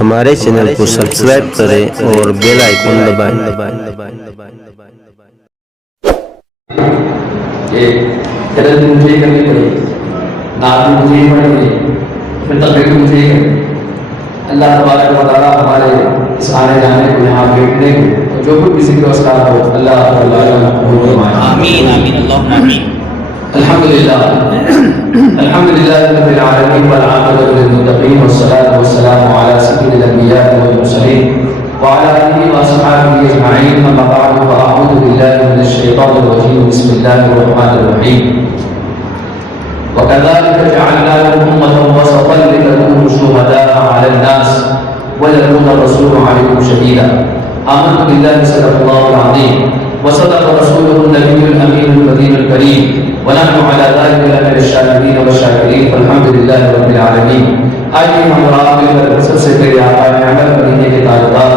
ہمارے چینل کو سبسکرائب کریں اور بیل آئیکن دبائیں۔ قدر مجھے ہی کرنی پڑے گی، نعت مجھے ہی پڑھنی پڑے گی، پھر تقریر مجھے ہی کرنی۔ اللہ تبارک و تعالیٰ ہمارے اس آنے جانے کو یہاں بیٹھنے کو جو کچھ کسی کو اسکار ہو اللہ آمین آمین اللہم آمین۔ الحمدللہ الحمدللہ رب العالمین والعاقبۃ للمتقین والصلاة والسلام علی سید الانبیاء والمرسلین وعلى آلہ واصحابہ اجمعین، اما بعد فاعوذ باللہ من الشیطان الرجیم، بسم اللہ الرحمن الرحیم۔ وَكَذَلِكَ جَعَلْنَاكُمْ أُمَّةً وَسَطًا لِتَكُونُوا شُهَدَاءَ عَلَى النَّاسِ وَيَكُونَ الرَّسُولُ عَلَيْكُمْ شَهِيدًا۔ آمنت باللہ صدق اللہ العظیم وصدق رسولہ النبی الامین الکریم الکریم ونحن على ذلك لمن الشاهدین والشاکرین والحمد للہ رب العالمین۔ آئیے ہم اور آپ مل کر سب سے پہلے آقا نعمت مدینے کے تاجدار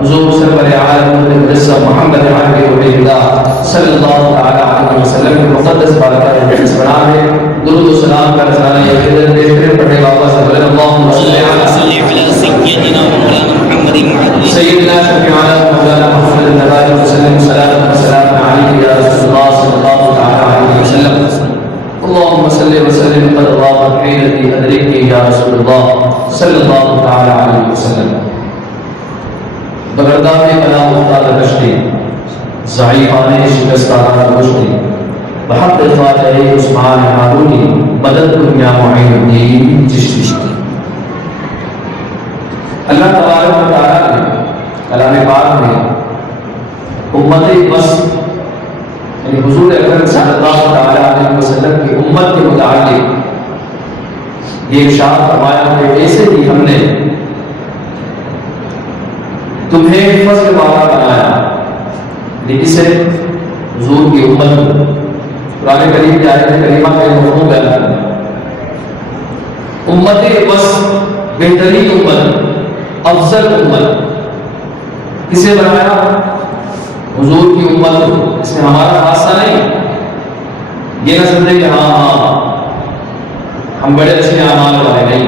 حضور سرور عالم مجسم محمد عربی اللہ صلی اللہ علیہ وسلم کے مقدس بارگاہ میں سلام ہے، درود و سلام کا رسالہ یہ خدمت پیش کریں۔ پڑھے بابا صلی اللہ علیہ سیدنا مولانا محمد سیدنا شفیعنا مولانا محمد النبی وسلم صلاۃ و سلام علیہ یا رسول اللہ صلی اللہ علیہ وسلم۔ اللهم صل وسلم قد ضاقت حيلتي أدركني يا رسول الله صلی اللہ علیہ وسلم۔ بغرداد کلام افتاد کشتی ضعیفان شکستانہ گوشتی بحق فاتح عثمان ہارونی مدد دنیا معین الدین چشتی۔ اللہ تبارک و تعالیٰ نے کلام پاک میں امت بس یعنی حضور اکرم صلی اللہ علیہ وسلم کی امت کے متعلق یہ ارشاد فرمایا کہ ایسے ہی ہم نے تمہیں فضل والا بنایا، لیکن سے حضور کی امت قرآن کریم کی آیت کریمہ کا مفہوم بیان ہے۔ امت بس بہترین امت، افضل امت کسے بنایا؟ حضور کی امت کو۔ اس میں ہمارا خاصہ نہیں، یہ نہ سمجھے کہ ہاں ہم بڑے اچھے اعمال والے نہیں،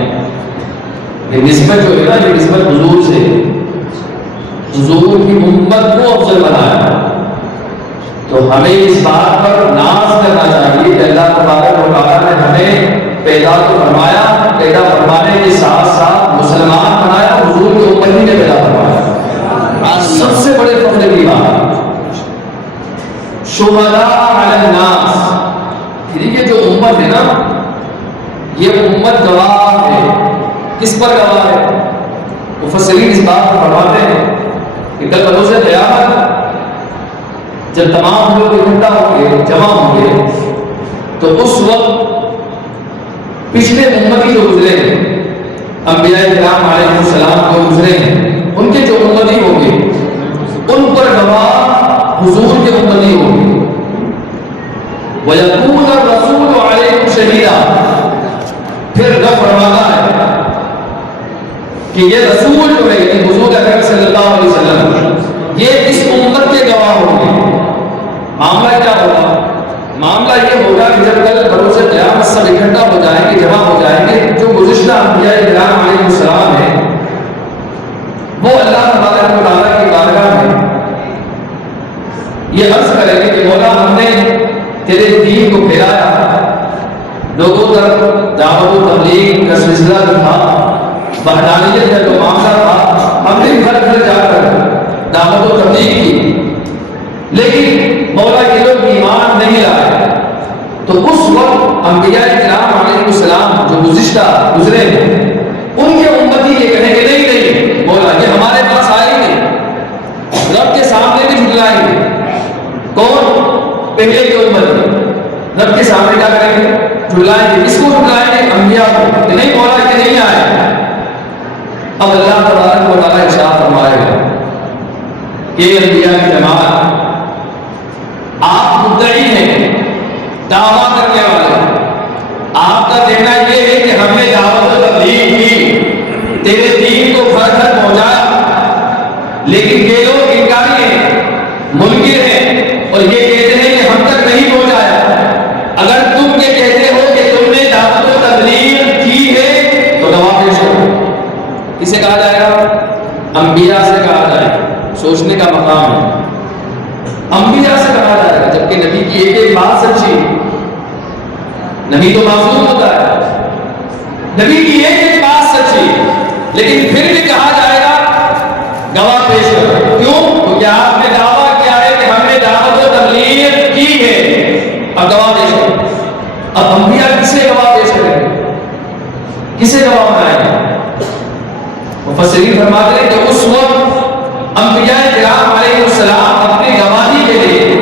یہ نسبت جو ہے نا یہ نسبت حضور سے، حضور کی امت کو افضل بنایا۔ تو ہمیں اس بات پر ناز کرنا چاہیے کہ اللہ تبارک و تعالیٰ نے ہمیں پیدا تو فرمایا، پیدا فرمانے کے ساتھ ساتھ مسلمان بنایا، حضور کی امت ہی نے پیدا فرمایا۔ سب سے بڑے فخر کی بات شہداء علی الناس، یہ جو امت ہے نا یہ امت گواہ ہے۔ کس پر گواہ ہے؟ مفسرین اس بات کو فرماتے ہیں کہ کل روز قیامت جب تمام لوگ اکٹھا ہوں گے، جمع ہوں گے، تو اس وقت پچھلے امتی جو گزرے ہیں، انبیاء کرام علیہ السلام جو گزرے ہیں، ان کے جو امتی ہوں گے ان پر گواہ حضور کے امتی ہوں گے۔ وَيَكُونَ الرَّسُولُ عَلَيْكُمْ شَهِيدًا۔ پھر رب فرماتا ہے کہ یہ رسول جو ہے یعنی حضور اکرم صلی اللہ علیہ وسلم یہ اس امت کے گواہ ہوں گے۔ معاملہ کیا ہوگا؟ معاملہ یہ ہوگا کہ جب کل بروز قیامت سب اکٹھا ہو جائیں گے، جمع ہو جائیں گے، جو گزشتہ انبیاء کرام علیہ السلام ہیں وہ اللہ تبارک و تعالیٰ کی بارگاہ میں یہ عرض کریں گے کہ مولا ہم نے تیرے دین کو پھیلایا، لوگوں تک دعوت و تبلیغ کا سلسلہ جو تھا، وحدانیت کا جو معاملہ تھا، ہم نے گھر گھر جا کر دعوت و تبلیغ کی، لیکن مولا یہ لوگ ایمان نہیں لائے۔ تو اس وقت انبیاء کرام علیہ السلام جو گزشتہ گزرے ہیں ان کے امتی یہ کہیں کہ نہیں نہیں مولا یہ ہمارے پاس آئیں گے، رب کے سامنے بھی جھٹلائیں گے۔ کون؟ پہلے کے امتی رب کے سامنے کیا کریں گے؟ جھٹلائیں گے۔ کس کو جھٹلائیں گے؟ انبیاء کو، کہ نہیں مولا کہ نہیں آئے۔ اب اللہ تبارک و تعالیٰ ارشاد فرمائے گا کہ انبیاء کی جماعت آپ مدعی ہیں، دعویٰ کرنے والے، آپ کا کہنا یہ ہے کہ ہم نے دعوت و تبلیغ کی، تیرے دین کو گھر گھر پہنچایا، لیکن یہ لوگ انکاری ہیں، منکر ہیں، اور یہ کہتے ہیں کہ ہم تک نہیں پہنچایا۔ اگر تم یہ کہتے ہو کہ تم نے دعوت و تبلیغ کی ہے تو گواہ پیش کرو۔ کسے کہا جائے گا؟ انبیاء سے کہا جائے گا، سوچنے کا مقام ہے، انبیاء سے کہا جائے گا، جبکہ نبی کی ایک ایک بات سچی ہے۔ نبی تو معصوم ہوتا ہے، نبی کی ایک ایک بات سچی، لیکن پھر بھی کہا جائے گا گواہ پیش کرو۔ کیوں؟ کیونکہ آپ نے دعویٰ کیا ہے کہ ہم نے دعوت و تبلیغ کی ہے، اب گواہ پیش کرو۔ اب انبیاء کسے گواہ پیش کریں گے؟ کسے گواہ بنائیں گے؟ مفسرین فرماتے ہیں کہ اس وقت انبیاء کرام علیہ السلام اپنی گواہی کے لیے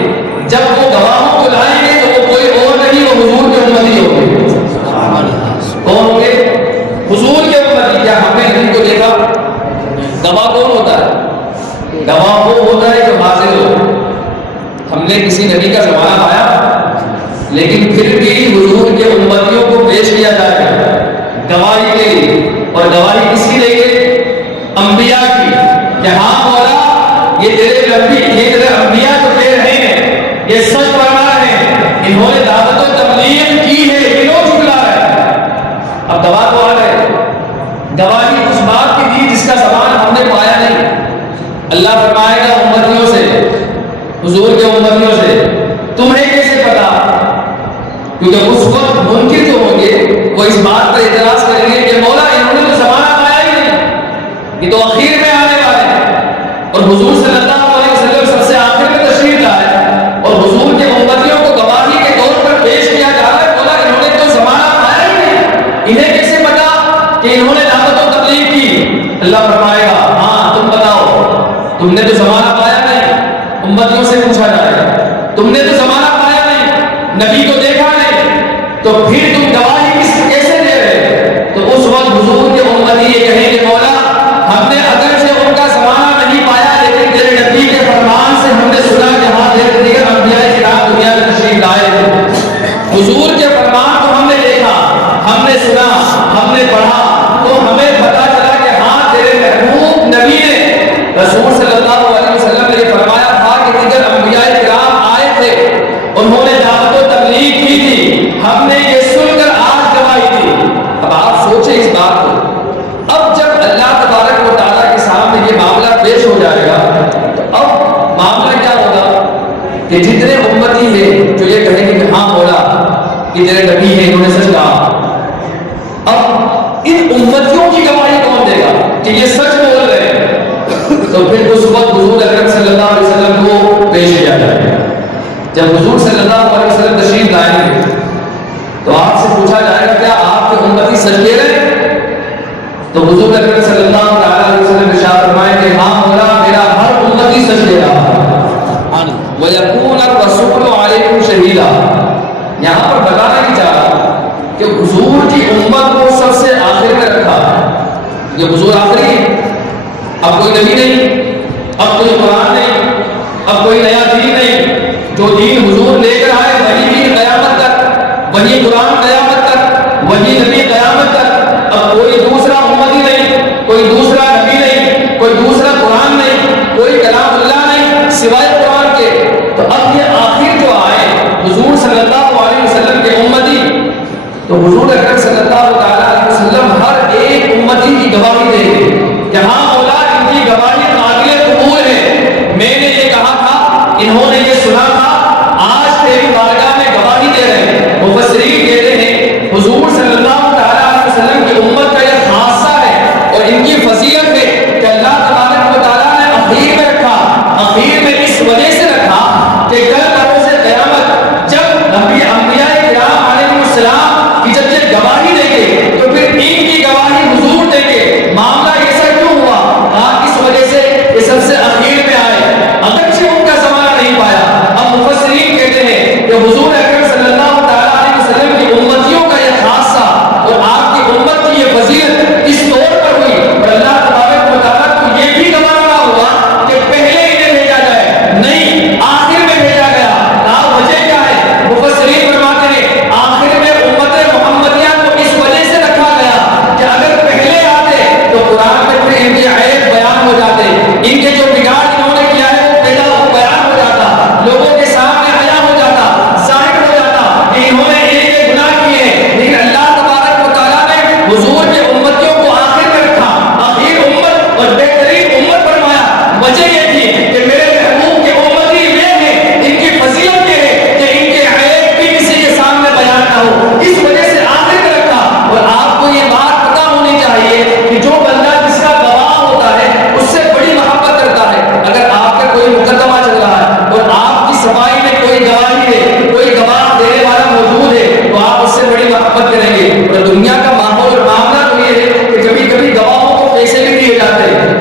جب وہ گواہوں کو لائیں گے تو وہ کوئی اور نہیں، وہ حضور کے امتی ہوں گے۔ کون ہوں گے؟ حضور کے امتی۔ کیا ہم نے نبی کو دیکھا؟ گواہ کون ہوتا ہے؟ گواہ وہ ہوتا ہے جو حاضر ہو۔ ہم نے کسی نبی کا زمانہ پایا، لیکن پھر بھی حضور کے امتیوں کو پیش کیا جائے گا گواہی کے لیے، اور گواہی کس کی دیں گے؟ انبیاء کی، کہ ہاں مولا یہ تیرے نبی، یہ تیرے انبیاء جو کہہ رہے ہیں یہ سچ فرما رہے ہیں، انہوں نے دعوت و تبلیغ کی ہے، یہ لوگ جھٹلا رہے ہیں۔ اب گواہ تو آ گئے، گواہی اس بات کی دی جس کا زمان ہم نے پایا نہیں۔ اللہ فرمائے گا امتیوں سے، حضور کے امتیوں سے، تمہیں کیسے پتا؟ کیونکہ اس وقت منکر جو ہوں گے وہ اس بات پر اعتراض کریں گے کہ مولا انہوں نے تو زمانہ پایا ہی نہیں، یہ تو اخیر میں آنے والے ہیں، اور حضور صلی اللہ علیہ وسلم سب سے آخر میں تشریف لائے، اور حضور کے امتیوں کو گواہی کے طور پر پیش کیا جا رہا ہے۔ مولا انہوں نے تو زمانہ پایا ہی نہیں، انہیں کیسے پتا کہ انہوں نے دعوت و تبلیغ کی؟ اللہ فرمائے گا ہاں تم بتاؤ، تم نے تو زمانہ پایا نہیں۔ امتیوں سے پوچھا جائے تم نے تو زمانہ پایا نہیں، نبی کو دیکھا نہیں، تو پھر تم گواہی کیسے دے رہے؟ تو اس وقت حضور کے امتی یہ کہیں کہ مولا ہم نے اگرچہ ان کا زمانہ نہیں پایا، لیکن تیرے نبی کے فرمان سے ہم نے سنا کہ ہاں دیگر انبیاء کرام دنیا میں تشریف لائے تھے، حضور کے فرمان کو ہم نے دیکھا، ہم نے سنا، ہم نے پڑھا، تو ہمیں پتا چلا کہ ہاں تیرے محبوب نبی نے، رسول صلی اللہ علیہ وسلم نے یہ فرمایا تھا کہ دیگر انبیاء کرام آئے تھے، انہوں نے دعوت و تبلیغ کی تھی، ہم نے یہ سن کر آج گواہی دی۔ اب آپ سوچیں اس بات کو، اب جب اللہ تبارک و تعالیٰ کے سامنے یہ معاملہ پیش ہو جائے گا تو اب معاملہ کیا ہوگا کہ جتنے امتی ہیں جو یہ کہیں گے کہ ہاں مولا کہ تیرے نبی ہیں انہوں نے سچ کہا، اب ان امتیوں کی گواہی کون دے گا کہ یہ سچ بول رہے ہیں؟ تو پھر اس وقت حضور اکرم صلی اللہ علیہ وسلم کو پیش کیا جائے گا۔ جب حضور صلی اللہ علیہ وسلم تشریف لائیں گے تو آپ سے پوچھا جائے گا کیا آپ کے امتی سچ کہہ رہے ہیں؟ تو حضور اکرم صلی اللہ علیہ وسلم ارشاد فرمائیں کہ ہاں مولا میرا ہر امتی سچ کہہ رہا ہے۔ وَيَكُونَ الرَّسُولُ عَلَيْكُمْ شَهِيدًا، یہاں پر بتانا نہیں چاہ رہا کہ حضور کی امت کو سب سے آخر میں رکھا ہے، یہ حضور آخری ہے، اب کوئی نبی نہیں، اب کوئی قرآن نہیں، اب کوئی نیا دین نہیں، جو دین حضور لے کر آئے وہی دین قیامت تک، وہی قرآن قیامت تک، وہی نبی قیامت تک، اب کوئی دوسرا امتی نہیں، کوئی دوسرا نبی نہیں، کوئی دوسرا قرآن نہیں، کوئی کلام اللہ نہیں سوائے قرآن کے۔ تو اب یہ آخر جو آئے حضور صلی اللہ علیہ وسلم کے امتی، تو حضور اکرم صلی اللہ علیہ وسلم ہر ایک امتی کی گواہی دیں گے کہ ہاں مولا ان کی گواہی قابل قبول ہے،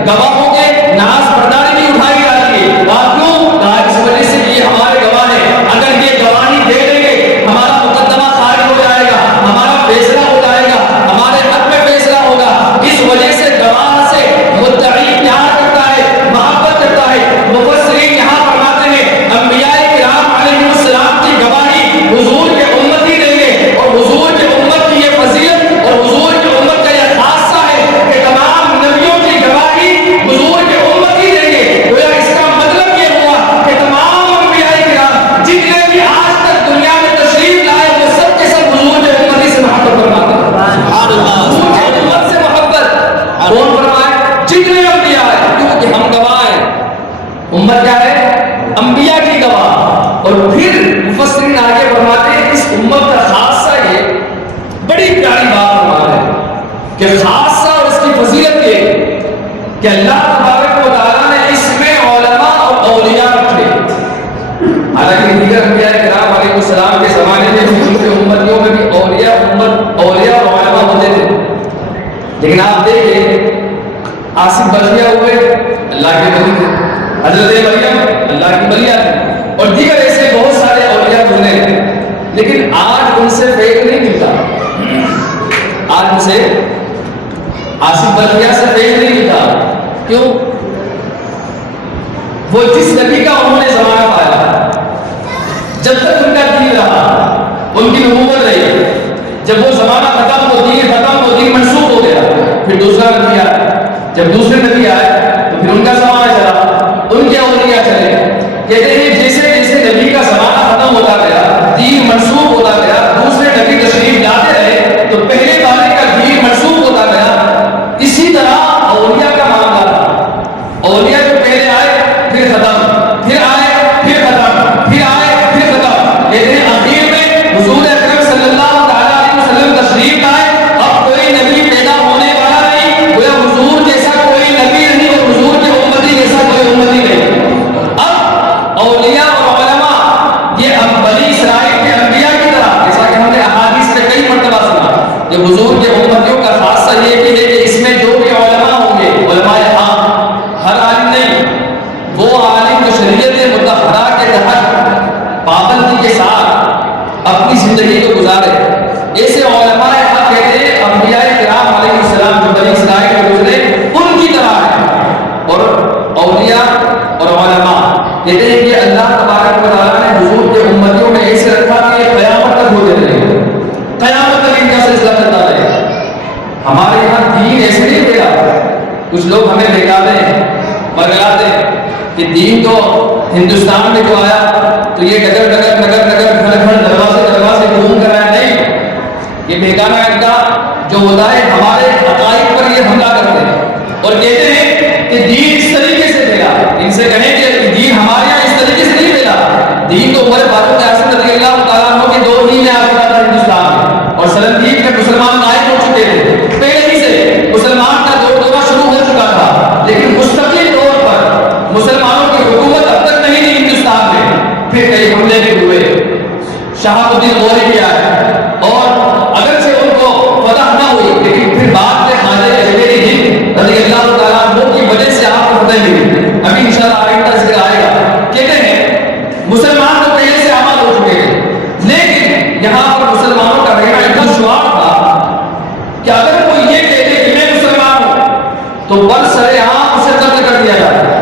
گواہوں کے ناز برداری بھی اٹھائی جاتی ہے. بات کیوں؟ کہا اس وجہ سے یہ ہمارے گواہ ہیں. اگر یہ گواہی دے دیں گے ہمارا مقدمہ خارج ہو جائے گا, ہمارا فیصلہ ہو جائے گا, ہمارے حق میں فیصلہ ہوگا. اس وجہ سے گواہ سے مدعی پیار کرتا ہے, محبت کرتا ہے. مفسرین یہاں فرماتے ہیں انبیاء کرام علیہ السلام کی گواہی حضور کے امتی دیں گے, اور حضور کے امت کی یہ فضیلت اور حضور کے امت کا یہ خاصہ ہے کہ تمام نبیوں کی گواہی حضور کے امتی دیں گے. گویا اس کا مطلب یہ ہوا کہ تمام انبیاء کرام جتنے بھی آج تک دنیا میں تشریف لائے وہ سب کے سب حضور کے امتی سے محبت فرماتے ہیں. سبحان اللہ. حضور کے امت سے محبت کون فرمائے؟ جتنے انبیاء ہیں, کیونکہ ہم گواہ ہیں. امت کیا ہے؟ انبیاء کی گواہ. اور پھر مفسرین آگے فرماتے ہیں اس امت کا خاصہ یہ بڑی پیاری بات فرماتے ہیں کہ خاصہ اور اس کی فضیلت یہ کہ اللہ تبارک و تعالیٰ نے اس میں علماء اور اولیاء رکھے. حالانکہ دیگر انبیاء کرام علیہ السلام کے زمانے میں بھی ان کے امتیوں میں بھی اولیاء اور علماء ہوتے تھے. لیکن آپ دیکھیں آصف بلیا ہوئے اللہ کے ولی تھے, حضرت مریم اللہ کی بلیا تھی, اور دیگر ایسے بہت سارے اولیاء گزرے. لیکن آج ان سے فیض نہیں ملتا. آج ان سے آصف بلیا سے فیض نہیں ملتا. کیوں؟ وہ جس نبی کا انہوں نے زمانہ پایا, جب تک ان کا دین رہا, ان کی نبوت رہی, جب وہ زمانہ ختم ہو, دین ختم ہو, دین منسوخ ہو گیا, پھر دوسرا نبی آیا. جب دوسرے نبی آئے تو پھر ان کا زمانہ چلا, ان کے اولیاء چلے. کہتے ہیں جیسے جیسے نبی کا زمانہ ختم ہوتا گیا, دین منسوخ ہوتا گیا, دوسرے نبی تشریف لاتے رہے تو پہلے والے کا دین منسوخ ہوتا گیا. اسی طرح اولیاء کا معاملہ تھا. اولیاء جو پہلے آئے پھر ختم, پھر آئے پھر ختم, پھر آئے پھر ختم. کہتے ہیں آخر میں حضور اکرم صلی اللہ تعالیٰ علیہ وسلم تشریف لائے. اب کوئی نبی پیدا ہونے والا نہیں, گویا حضور جیسا کوئی نبی نہیں اور حضور کے امتی جیسا کوئی امتی نہیں. اب اولیاء اور علماء یہ اب بنی اسرائیل کے انبیاء کی طرح, جیسا کہ ہم نے احادیث میں کئی مرتبہ سنا, کہ حضور کے امتیوں کا خاصہ یہ بھی ہے کہ اس میں جو بھی علماء ہوں گے, علماء ہر عالم نہیں, وہ عالم جو شریعت مطہرہ کے تحت پابندی کے ساتھ اپنی زندگی کو گزارے, ایسے علماء حق کہتے ہیں انبیاء کرام علیہ السلام جو بنی اسرائیل میں گزرے ان کی طرح ہے. اور اولیاء اور علماء کہتے ہیں کہ اللہ تبارک و تعالیٰ نے حضور کے امتیوں میں ایسے رکھا کہ یہ قیامت تک ہوتے رہے, قیامت تک ان کا سلسلہ چلتا رہے. ہمارے یہاں دین ایسے نہیں پھیلا. کچھ لوگ ہمیں بہکاتے ہیں, برگلاتے ہیں کہ دین تو ہندوستان میں جو آیا تو یہ ڈگر ڈگر نگر نگر گھر گھر دروازے دروازے گھوم کر آیا. نہیں, یہ بہکانا ان کا جو ہوتا ہے ہمارے عقائد پر یہ حملہ کرتے ہیں اور کہتے ہیں کہ دین اس طریقے سے پھیلا. ان سے کہیں کہ دین ہمارے یہاں اس طریقے سے نہیں پھیلا. دین تو عمر فاروق اعظم رضی اللہ تعالیٰ عنہ کے دور ہی میں آ چکا تھا ہندوستان میں, اور سلطنت میں مسلمان قائم ہو چکے تھے. پہلے ہی سے مسلمان کا دور دورہ شروع ہو چکا تھا, لیکن مستقل طور پر مسلمانوں کی حکومت اب تک نہیں تھی ہندوستان میں. پھر کئی حملے بھی ہوئے, شہاب الدین غوری بھی آئے, اور اگرچہ ان کو فتح نہ ہوئی لیکن پھر بعد میں خواجہ اجمیری ہند رضی اللہ تعالیٰ عنہ کی وجہ سے آپ کو فتح ملی. ابھی انشاءاللہ آئندہ ذکر آئے گا. کہتے ہیں مسلمان تو پہلے سے آباد ہو چکے ہیں, لیکن یہاں پر مسلمانوں کا رہنا اتنا شعار تھا کہ اگر کوئی یہ کہتے کہ میں مسلمان ہوں تو برسر عام اسے قتل کر دیا جاتا.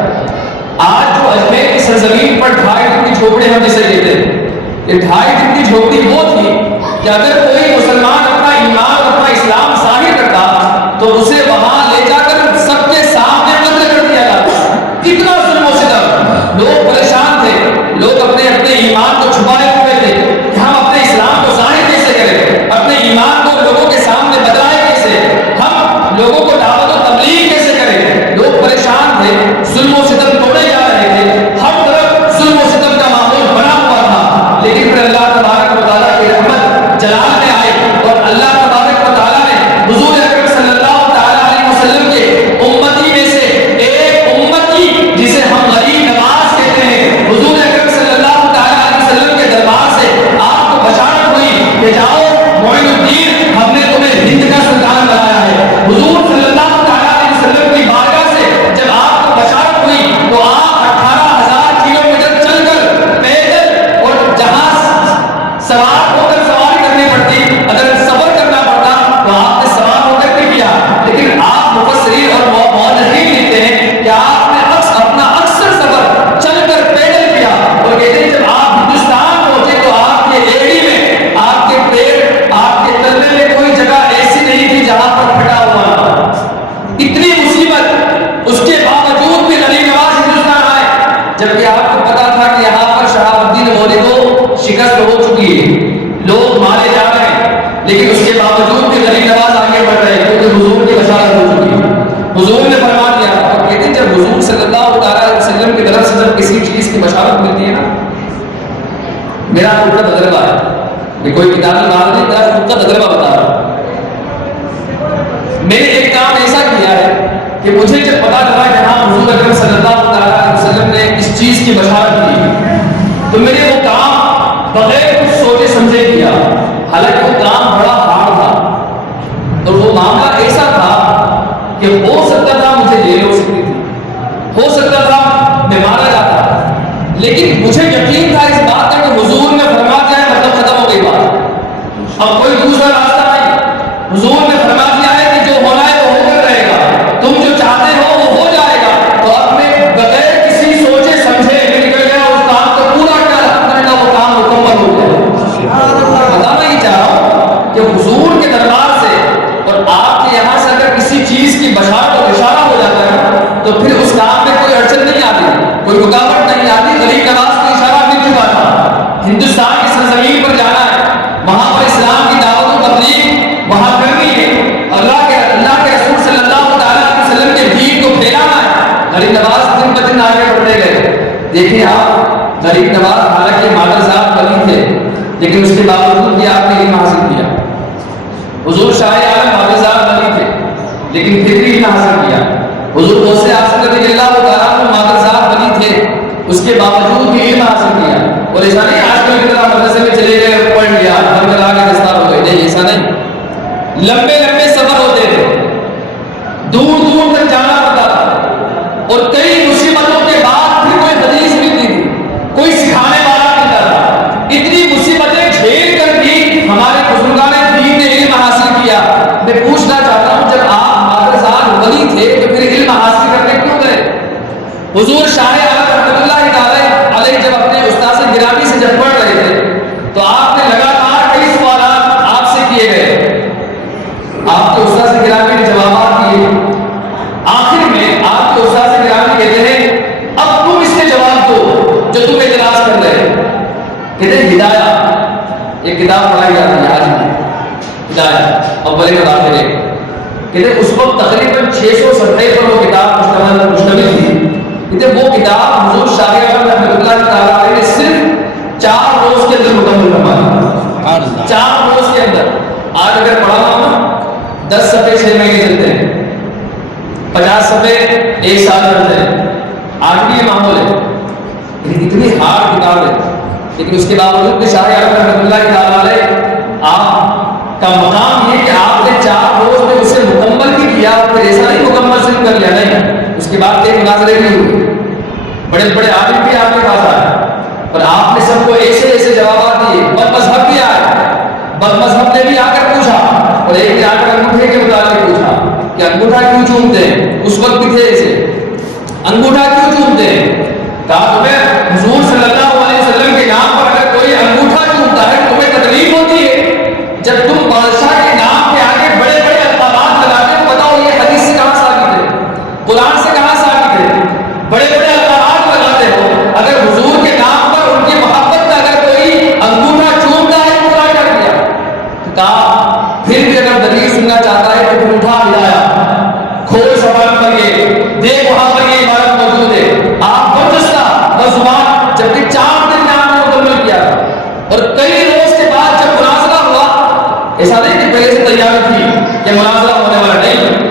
آج جو اجمیر کی سرزمین پر 2.5 دن کی جھوپڑی ہم جسے کہتے ہیں, یہ 2.5 دن کی جھوپڑی وہ تھی کہ اگر کوئی مسلمان اپنا ایمان اپنا اسلام ظاہر کرتا تو اسے وہاں لے جا کر سب کے سامنے قتل کر دیا جاتا. کتنا ظلم و ستم. لوگ پریشان تھے, لوگ اپنے اپنے ایمان کو چھپائے ہوئے تھے کہ ہم اپنے اسلام کو ظاہر کیسے کریں, اپنے ایمان کو لوگوں کے سامنے بتائیں کیسے, ہم لوگوں کو دعوت و تبلیغ کیسے کریں. لوگ پریشان تھے, ظلم و ستم توڑے جا رہے تھے, ہر طرف ظلم و ستم کا ماحول بنا ہوا تھا. لیکن پھر اللہ تبارک و تعالیٰ کی رحمت جلال میں آئی, اور اللہ تبارک و تعالیٰ نے حضور اکرم صلی اللہ تعالیٰ علیہ وسلم کے امتی میں سے ایک امتی جسے ہم غریب نواز کہتے ہیں, حضور اکرم صلی اللہ تعالیٰ علیہ وسلم کے دربار سے آپ کو بشارت ہوئی کہ جاؤ معین الدین, ہم نے تمہیں ہند کا سلطان بنایا ہے. حضور صلی اللہ تعالیٰ علیہ وسلم کی بارگاہ سے یہ کوئی کتابی بات نہیں، میرا خود کا تجربہ بتا رہا ہوں۔ میں نے ایک کام ایسا کیا ہے کہ مجھے جب پتا چلا کہ ہاں حضور اکرم صلی اللہ علیہ وسلم نے اس چیز کی بشارت کی، تو میں نے وہ کام بغیر کچھ سوچے سمجھے کیا، حالانکہ وہ کام بڑا ہارڈ تھا اور وہ معاملہ ایسا تھا کہ ہو سکتا تھا مجھے جیل ہو سکتی تھی، ہو سکتا تھا میں مارا جاتا، لیکن مجھے یقین تھا اس بات کا کہ حضور نے فرما دیا ہے، مطلب ختم ہو گئی بات، اب کوئی دوسرا راستہ نہیں۔ حضور نے فرما دیا ہے کہ جو ہونا ہے وہ ہو کر رہے گا، تم جو چاہتے ہو وہ ہو جائے گا، تو اب میں بغیر کسی سوچے سمجھے میں نکل گیا، اس کام کو پورا کرنا، وہ کام مکمل ہو گیا۔ بتانا یہ چاہ رہا ہوں کہ حضور کے دربار سے اور آپ کے یہاں سے اگر کسی چیز کی بشارت اور اشارہ ہو جاتا ہے تو پھر اس کام میں کوئی اڑچن نہیں آتی، کوئی رکاوٹ نہیں آتی۔ غریب نواز کو اشارہ مل چکا تھا، ہندوستان کی سرزمین پر جانا ہے، وہاں پر اسلام کی دعوت و تبلیغ وہاں کرنی ہے، اللہ کے رسول صلی اللہ تعالیٰ علیہ وسلم کے دین کو پھیلانا ہے۔ غریب نواز دن بہ دن آگے بڑھتے گئے۔ دیکھیں آپ، غریب نواز حالانکہ مادر صاحب ولی تھے، لیکن اس کے باوجود بھی آپ نے علم حاصل کیا۔ حضور شاہ عالم مادر صاحب ولی تھے، لیکن پھر بھی علم حاصل کیا۔ حضور غوث اعظم رضی اللہ تعالیٰ عنہ مادر صاحب ولی تھے، اس کے باوجود بھی علم حاصل کیا۔ اور ایسا نہیں آج کل کی طرح مدرسے میں چلے گئے، پڑھ لیا، گھر میں آ کے دستار ہو گئے، نہیں ایسا نہیں۔ لمبے لمبے سفر ہوتے تھے، دور دور تک جانا پڑتا تھا، اور کئی مصیبتوں کے بعد پھر کوئی حدیث ملتی تھی، کوئی سکھانے والا ملتا تھا۔ اتنی مصیبتیں جھیل کر بھی ہمارے بزرگان دین نے علم حاصل کیا۔ میں پوچھنا چاہتا ہوں، جب آپ مادر صاحب ولی تھے تو پھر علم حاصل کرنے کیوں گئے؟ حضور شاہ عالم رحمۃ اللہ علیہ جب اپنے استاذ گرامی سے جب پڑھ رہے تھے تو آپ نے لگاتار کئی سوالات آپ سے کیے گئے، آپ کے استاذ گرامی نے جوابات دیے۔ آخر میں آپ کے استاذ گرامی کہتے ہیں اب تم اس کے جواب دو جو تم اعتراض کر رہے ہیں۔ کہتے ہیں ہدایہ، ایک کتاب پڑھائی جاتی ہے آج بھی، ہدایہ اول و آخر ہے۔ کہتے ہیں اس وقت تقریباً 600 صفحے پر وہ کتاب مشتمل تھی۔ کہتے ہیں وہ کتاب حضور شاہ عالم رحمۃ اللہ تعالیٰ علیہ نے صرف 4 روز کے اندر مکمل فرمایا، 4 روز کے اندر۔ آج اگر پڑھانا ہو نا 10 صفحے 6 مہینے چلتے ہیں، 50 صفحے 1 سال چلتے ہیں، آج بھی یہ معمول ہے۔ اتنی ہارڈ کتاب ہے، لیکن اس کے باوجود بھی شاہ عالم رحمۃ اللہ تعالیٰ علیہ آپ کا مقام یہ کہ آپ نے 4 روز میں اسے مکمل بھی کیا، پھر ایسا نہیں مکمل صرف کر لیا، نہیں، اس کے بعد کئی مناظرے بھی ہوئے، بڑے بڑے عالم بھی آپ کے پاس آئے، اور آپ نے سب کو ایسے ایسے جوابات دیے۔ بد مذہب بھی آئے، بد مذہب نے بھی آ کر پوچھا، اور ایک نے آ کر انگوٹھے کے متعلق پوچھا کہ انگوٹھا کیوں چومتے ہیں؟ اس وقت بھی تھے ایسے، انگوٹھا کیوں چومتے ہیں؟ کہا تمہیں حضور صلی اللہ علیہ وسلم کے نام پر اگر کوئی انگوٹھا چومتا ہے تمہیں تکلیف ہوتی ہے؟ جب تم بادشاہ کے نام کے آگے بڑے بڑے القابات لگاتے ہو، بتاؤ یہ حدیث سے کہاں ثابت ہے، قرآن سے کہاں ثابت ہے؟ بڑے بڑے القابات لگاتے ہو، اگر حضور کے نام پر ان کی محبت کا اگر کوئی انگوٹھا چومتا ہے تو کیا کر دیا؟ کہا پھر بھی اگر دلیل سننا چاہتا ہے تو پھر اٹھا ہدایہ، کھول سفر پر یہ دیکھ، وہاں پر یہ عبارت موجود ہے۔ آپ برجستہ بزبان، جبکہ 4 دن میں آپ نے مکمل کیا تھا، اور کئی روز کے بعد جب مناظرہ ہوا، ایسا نہیں کہ پہلے سے تیاری تھی کہ مناظرہ ہونے والا، نہیں،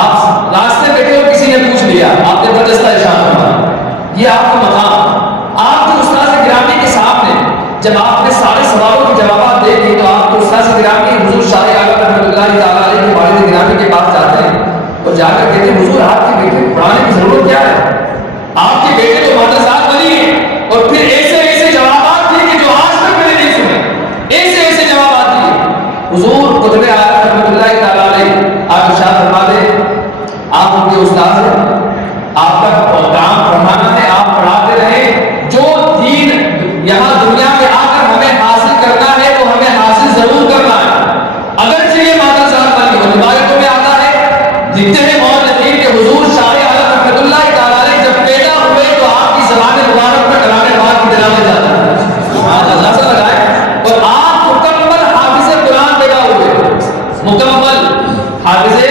آپ راستے بیٹھے ہو، کسی نے پوچھ لیا، آپ نے برجستہ ارشاد فرمایا، یہ آپ کا مقام۔ آپ کے استاذ گرامی کے سامنے جب آپ نے سارے سوالوں کے جوابات دے دیے تو آپ کے استاذ گرامی حضور شاہ عالم رحمۃ اللہ تعالیٰ علیہ کے والد گرامی کے پاس جاتے ہیں اور جا کر کہتے ہیں حضور آپ کے بیٹے کو پڑھانے کی ضرورت کیا ہے؟ آپ کے بیٹے تو مادر صاحب ولی ہیں، اور پھر ایسے ایسے جوابات دیے کہ جو آج تک میں نے نہیں سنے، ایسے ایسے جوابات دیے۔ حضور قطب عالم رحمۃ اللہ تعالیٰ علیہ آپ ارشاد فرما دیں، آپ ان کے استاد ہیں، آپ کا کام پڑھانا ہے، آپ پڑھاتے رہیں، جو دین یہاں دنیا میں آ کر ہمیں حاصل کرنا ہے وہ ہمیں حاصل ضرور کرنا ہے۔ اگرچہ یہ مادر صاحب والی ہو، روایتوں میں آتا ہے، لکھتے ہیں مولوی کہ حضور شاہ عالم رحمۃ اللہ تعالیٰ علیہ جب پیدا ہوئے تو آپ کی زبان مبارک پر کلام پاک کی تلاوت جاتا ہے، اللہ سے لگائے، اور آپ مکمل حافظ قرآن پیدا ہوئے، مکمل حافظ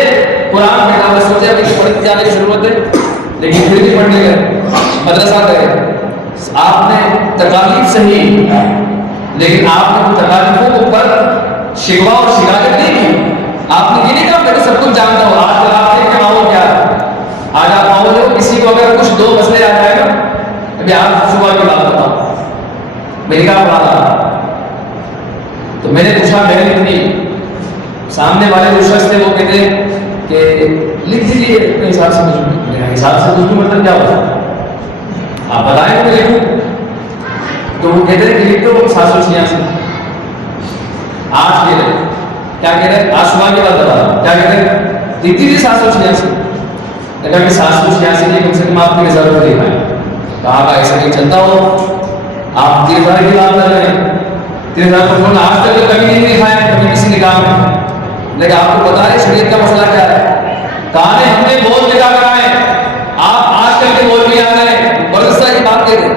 قرآن پیدا ہوئے۔ سوچے ابھی پڑھنے جانے کی ضرورت ہے، لیکن پھر بھی پڑھنے گئے، مدرسہ گئے، آپ نے تکالیف صحیح لیکن آپ نے تکالیفوں کے اوپر شکوہ اور شکایت نہیں کی. آپ نے یہ نہیں کہا میں تو سب کچھ جانتا ہوں. آج کل آپ دیکھیں ماحول کیا ہے. آج آپ ماحول ہو کسی کو اگر کچھ دو مسئلے آ جائے گا, ابھی آپ صبح کی بات بتاؤ, میری کہا پڑھا تھا تو میں نے پوچھا بہن اتنی, سامنے والے جو شخص تھے وہ کہتے کہ لکھ دیجیے اپنے حساب سے. میرے حساب سے کچھ مطلب کیا ہوتا ہے آپ بتائیں تو لکھوں. تو وہ کہتے ہیں کہ لکھ دو 786. آج کہہ رہے کیا کہہ رہے, آج صبح کی بات بتا رہا ہوں, کیا کہہ رہے لکھ دیجیے 786. اگر کہ 786 نہیں کم سے کم آپ 3000 روپئے لکھائیں. کہا کہ ایسا نہیں چلتا ہو, آپ 3000 کی بات کر رہے ہیں. 3000 پر آج تک تو کبھی نہیں لکھا ہے کبھی کسی نکاح میں. لیکن آپ کو بتا رہے شریعت کا مسئلہ کیا ہے. کہا نے ہم نے بول نکاح کرائے, آپ آج کل کے بول بھی آ رہے ہیں برسہ کی بات کہتے ہیں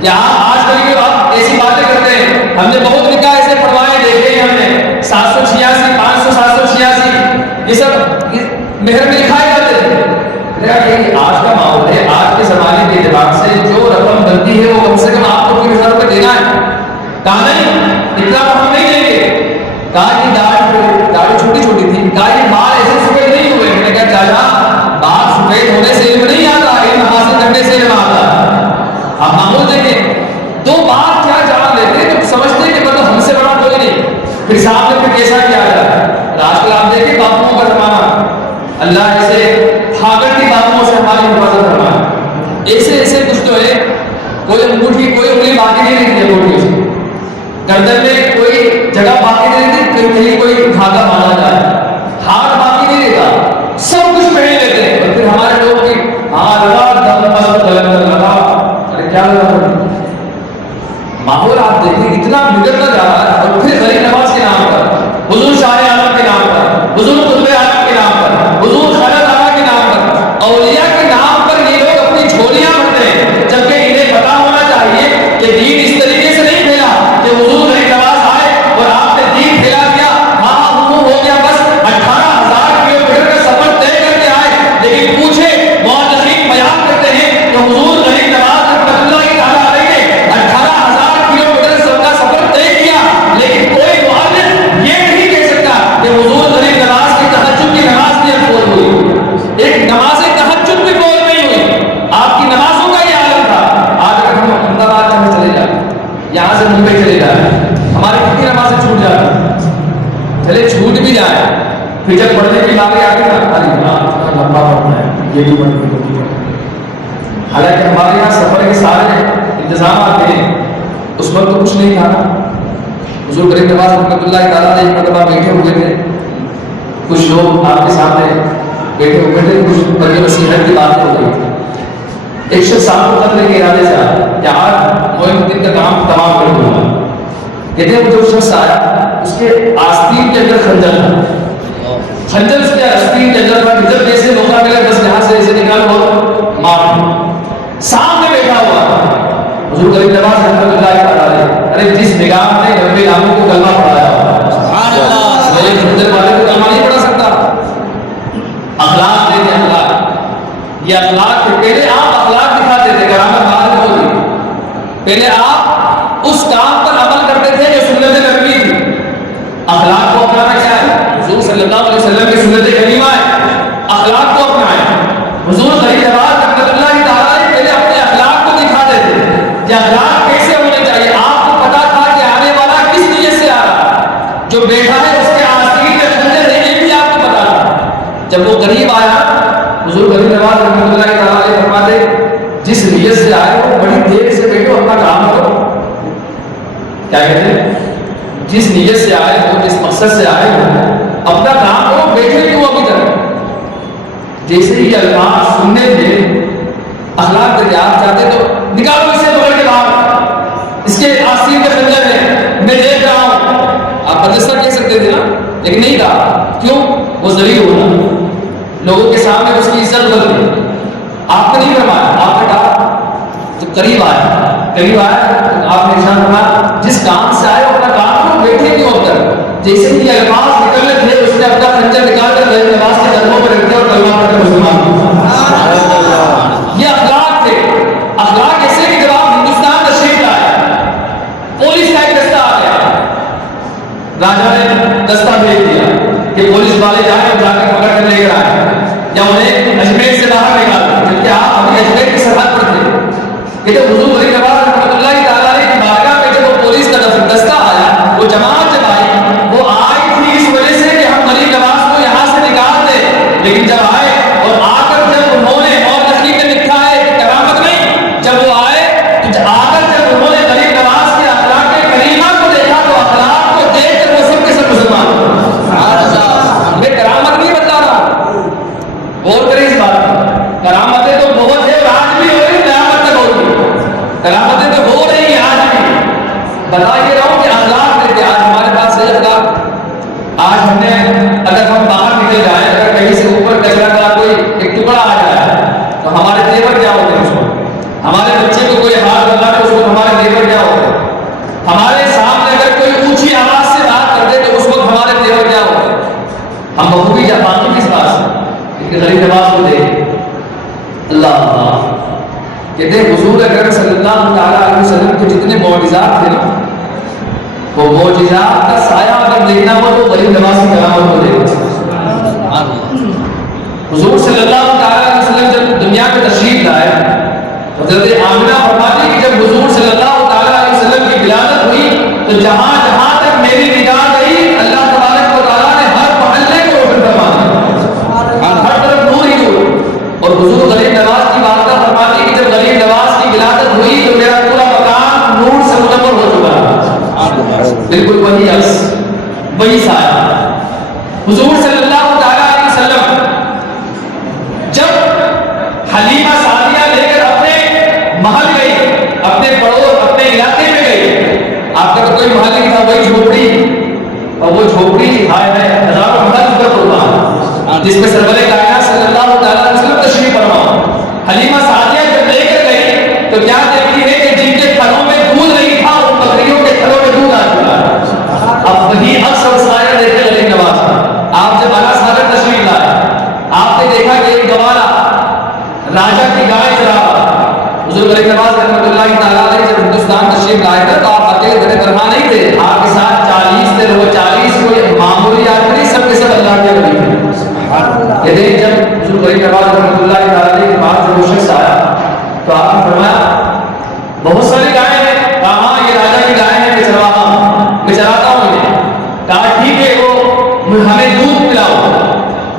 کہ آپ آج کل کے آپ ایسی باتیں کرتے ہیں. ہم نے بہت نکاح ایسے پڑھوائے دیکھے ہیں ہم نے 786 500 786 یہ سب مہر میں لکھائے جاتے تھے. کہ آج کا ماحول ہے, آج کے زمانے کے اعتبار سے جو رقم بنتی ہے وہ کم سے کم آپ کو 3000 روپئے دینا ہے. کہا نہیں اتنا ہم نہیں دیں گے. کہا کہ داڑھی چھوٹی چھوٹی تھی. کہا یہ بال ایسے سفید نہیں ہوئے. میں نے کہا چاچا بال سفید ہونے سے علم نہیں آتا, علم حاصل کرنے سے علم آتا. آپ معمول دیکھیں دو بات کیا جان لیتے تو سمجھتے کہ مطلب ہم سے بڑا کوئی نہیں. پھر صاحب نے پھر کیسا کیا جاتا ہے. آج کل آپ دیکھیں باپوؤں کا زمانہ, اللہ ایسے پھاگڑ کی باپوؤں سے ہماری حفاظت فرمائے. ایسے ایسے کچھ تو ہے کوئی انگوٹھی کوئی انگلی باقی نہیں رہتی ہے انگوٹھیوں سے, گردن میں کوئی جگہ باقی نہیں رہتی, پھر کہیں کوئی دھاگا باندھا جائے, ہاتھ باقی نہیں رہتا, سب کچھ پہن لیتے ہیں. اور پھر ہمارے لوگ کی ہاں لگا دم مست لگا, ارے کیا لگا. ماحول آپ دیکھیں اتنا بگڑتا جا رہا ہے. اور پھر غریب نواز کے نام پر, حضور شاہ عالم کے نام پر, حضور قطب عالم کے نام پر, حضور خالد آلہ کے نام پر, اولیاء کے نام پر یہ لوگ اپنی جھولیاں بھرتے ہیں. جبکہ انہیں پتا ہونا چاہیے کہ دین اس طریقے سے نہیں پھیلا کہ حضور غریب نواز آئے اور آپ نے دین پھیلا دیا, ہاں ہو گیا بس 18,000 کلومیٹر کا سفر طے کر کے آئے. لیکن پوچھے مؤرخین بیان کرتے ہیں کہ حضور غریب نواز رحمۃ اللہ تعالیٰ علیہ نے 18,000 کلومیٹر کا سفر طے کیا. لیکن کوئی مؤرخ یہ نہیں کہہ سکتا کہ حضور غریب نواز کی تہجد کی نماز بھی افضل ہوئی. ایک نماز تہجد بھی فوت نہیں ہوئی. آپ کی نمازوں کا یہ عالم تھا. آج اگر ہم احمدآباد میں چلے جائیں, یہاں سے ممبئی چلے جائیں, ہماری کتنی نمازیں چھوٹ جاتی. چلے چھوٹ بھی جائے, پھر جب پڑھنے کی بات آتی ہے نا لمبا پڑھنا ہے یہ بھی پڑھنا ہے. حالانکہ ہمارے یہاں سفر کے سارے انتظامات ہیں, اس وقت تو کچھ نہیں تھا. حضور غریب نواز رحمۃ اللہ تعالیٰ نے ایک مرتبہ بیٹھے ہوئے تھے, کچھ لوگ آپ کے سامنے بیٹھے ہوئے تھے, کچھ بڑی نصیحت کی بات ہو رہی تھی. ایک شخص آپ کو قتل کے ارادے سے آیا کہ آج معین الدین کا کام تمام کر دوں گا. کہتے ہیں جو شخص آیا اس کے آستین کے اندر خنجر تھا, خنجر اس کے آستین کے اندر تھا. جب جیسے موقع ملا بس یہاں سے ایسے نکال اور مار. سامنے بیٹھا ہوا حضور غریب نواز رحمۃ اللہ تعالیٰ علیہ, ارے جس نگاہ نے رب العالمین کو کلمہ پڑھایا, سبحان اللہ, میرے خنجر والے کو کلمہ نہیں پڑھا سکتا. اخلاق دیتے اخلاق, یہ اخلاق کے پہلے آپ اخلاق دکھاتے تھے, کرامت بعد میں ہوتی. پہلے آپ اس کام پر عمل کرتے تھے جو سنت نبوی تھی. اخلاق کو اپنانا کیا ہے؟ حضور صلی اللہ علیہ وسلم کی سنت کریمہ ہے, اخلاق کو اپنائیں. حضور غریب نواز رحمۃ اللہ تعالیٰ پہلے اپنے اخلاق کو دکھاتے تھے کہ اخلاق کیسے ہونے چاہیے. آپ کو پتا تھا کہ آنے والا کس نیت سے آ رہا, جو بیٹھا ہے اس کے آستین میں خنجر ہے یہ بھی آپ کو پتا تھا. جب وہ قریب آیا حضور غریب نواز رحمۃ اللہ تعالیٰ علیہ فرماتے جس نیت سے آئے ہو بڑی دیر سے بیٹھو, اپنا کام کرو. کیا کہتے ہیں, جس نیت سے آئے ہو, جس مقصد سے آئے ہو, اپنا کام کرو, بیٹھے کیوں ابھی تک. جیسے ہی الفاظ سننے تھے اخلاق کے آپ چاہتے تو نکالو اسے بغل کے باہر, اس کے آستین کا خنجر ہے, میں دیکھ رہا ہوں. آپ بدلستہ کہہ سکتے تھے نا, لیکن نہیں کہا. کیوں؟ وہ ذلیل ہونا, لوگوں کے سامنے اس کی عزت بدل گئی. آپ نے نہیں فرمایا, آپ نے کہا تو قریب آیا تو آپ نے ارشاد فرمایا جس کام سے آئے اپنا کام کو بیٹھے کیوں اب تک. جیسے ہی الفاظ نکلنے تھے اس نے اپنا خنجر نکال کر غریب نواز کے قدموں پر رکھ دیا اور کلمہ پڑھ کر مسلمان ہوا. یہ اخلاق تھے. اخلاق ایسے کہ جب آپ ہندوستان تشریف لائے, پولیس کا ایک دستہ تو ہمارے تیور کیا ہوتے ہیں اس کو؟ ہمارے بچے کو کوئی ہاتھ لگا تو اس وقت ہمارے تیور کیا ہوتے ہیں؟ ہمارے سامنے اگر کوئی اونچی آواز سے بات کر دے تو اس وقت ہمارے تیور کیا ہوتے ہیں؟ ہم بخوبی جاپان کس بات سے کہ غریب نواز کو دے اللہ کہتے ہیں حضور اکرم صلی اللہ علیہ وسلم کے جتنے معجزات تھے نا وہ معجزات کا سایہ اگر دیکھنا ہو تو غریب نواز کی کرامت کو دیکھنا. حضور صلی اللہ علیہ وسلم جب دنیا میں تشریف لائے حضرت آمنہ فرماتی کہ جب حضور صلی اللہ علیہ وسلم کی ولادت ہوئی تو جہاں جہاں تک میری نگاہ گئی اللہ تبارک و تعالیٰ نے ہر محلے کو روشن فرما دیا, ہر طرف نور ہی نور. اور حضور غریب نواز کی بات کا فرماتی کہ جب غریب نواز کی ولادت ہوئی تو میرا پورا مکان نور سے منور ہو چکا ہے, بالکل وہی عکس وہی سایہ. حضور صلی اللہ علیہ وسلم جب حلیمہ سعدیہ لے کر اپنے محل گئی, اپنے پڑوس اپنے علاقے میں گئی, آپ کا تو کوئی محل نہیں تھا, وہی جھوپڑی, اور وہ جھوپڑی ہائے ہے ہزاروں محل اس پر قربان جس میں سرور کائنات صلی اللہ علیہ وسلم تشریف فرما. حلیمہ سعدیہ جب لے کر گئی تو کیا دیکھتی ہے کہ جن کے تھنوں میں دودھ نہیں تھا ان بکریوں کے تھنوں میں دودھ آ چکا ہے. اب وہی عکس اور سایہ دیکھتے غریب نواز کا. آپ جب اعلیٰ ساگر تشریف لائے آپ نے دیکھا کہ ایک گوارا راجا کی گائے چرا رہا. حضور غریب نواز رحمۃ اللہ تعالیٰ علیہ جب ہندوستان تشریف لائے تھے تو آپ اکیلے بڑے تنہا نہیں تھے, آپ کے ساتھ 40 تھے. وہ 40 کوئی معمولی آدمی نہیں, سب کے سب اللہ کے ولی تھے. کہتے ہیں جب حضور غریب نواز رحمۃ اللہ تعالیٰ علیہ کے پاس جب وہ شخص آیا تو آپ نے فرمایا بہت ساری گائیں ہیں, کہا ہاں یہ راجا کی گائیں ہیں, میں چراتا ہوں انہیں. کہا ٹھیک ہے وہ ہمیں دودھ پلاؤ.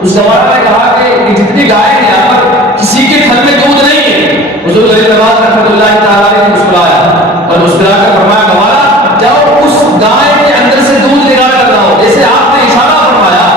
اس گوارا نے کہا کہ جتنی گائیں ہیں یہاں پر کسی کے تھن میں دودھ نہیں ہے. حضور غریب نواز رحمۃ اللہ تعالیٰ نے مسکرایا اور مسکرا کر فرمایا گوارا جاؤ اس گائے کے اندر سے دودھ نکال کر لاؤ. جیسے آپ نے اشارہ فرمایا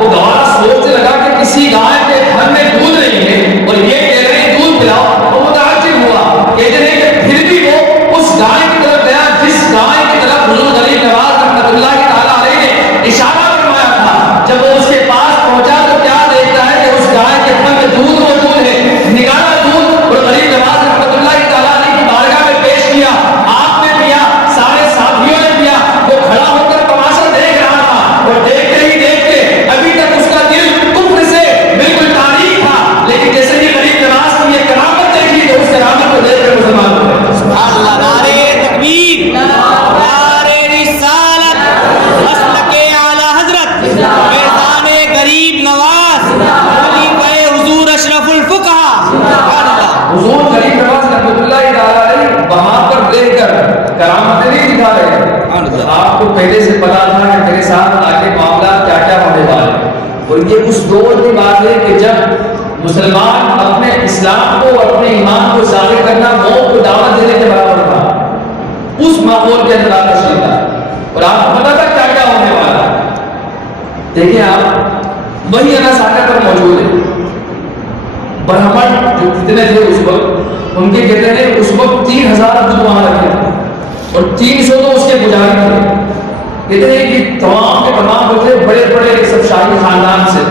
وہ گوارا سوچنے لگا کہ کسی گائے کے تھن میں دودھ نہیں ہے اور یہ کہہ رہے ہیں دودھ پلاؤ. تو متعجب ہوا, کہتے ہیں کہ پھر بھی وہ اس گائے کی طرف گیا جس گائے کی طرف حضور غریب نواز رحمۃ اللہ تعالیٰ علیہ نے اشارہ فرمایا تھا. جب وہ اس کے پاس پہنچا تو کیا دیکھتا ہے کہ اس گائے کے تھن میں دودھ موجود ہے. نکالا دودھ اور غریب نواز رحمۃ اللہ تعالیٰ علیہ کی بارگاہ میں پیش کیا. آپ نے پیا, سارے ساتھیوں نے پیا. وہ کھڑا ہو کر تماشا دیکھ رہا تھا اور دیکھتے ہی دیکھتے ابھی تک اس کا دل کفر سے بالکل تاریخ تھا, لیکن جیسے ہی غریب نواز کی یہ کرامت دیکھی تو اس کرامت کو دیکھ کر مسلمان ہو گئے. نعرے تکبیر, نعرے رسالت, مسلک اعلی حضرت میزان غریب نواز خلیفہ حضور اشرف الفقہا. حضور غریب نواز رحمۃ اللہ تعالیٰ علیہ وہاں پر دیکھ کر کرامتیں نہیں دکھا رہے. آپ کو پہلے سے پتا تھا کہ میرے ساتھ آگے معاملات کیا کیا ہونے والے ہیں. اور یہ اس دور کی بات ہے کہ جب مسلمان اپنے اسلام کو اپنے ایمان کو ظاہر کرنا موت کو دعوت دینے کے برابر تھا. اس ماحول کے اندر تشریف تھا اور آپ کو پتا تھا کیا کیا ہونے والا ہے. دیکھیں آپ وہی انا ساگر پر موجود ہے. برہمن جو کتنے تھے اس وقت ان کے کہتے ہیں اس وقت 3000 بت وہاں رکھے تھے اور 300 تو اس کے پجاری تھے. کہتے ہیں کہ تمام کے تمام ہوتے بڑے بڑے سب شاہی خاندان سے.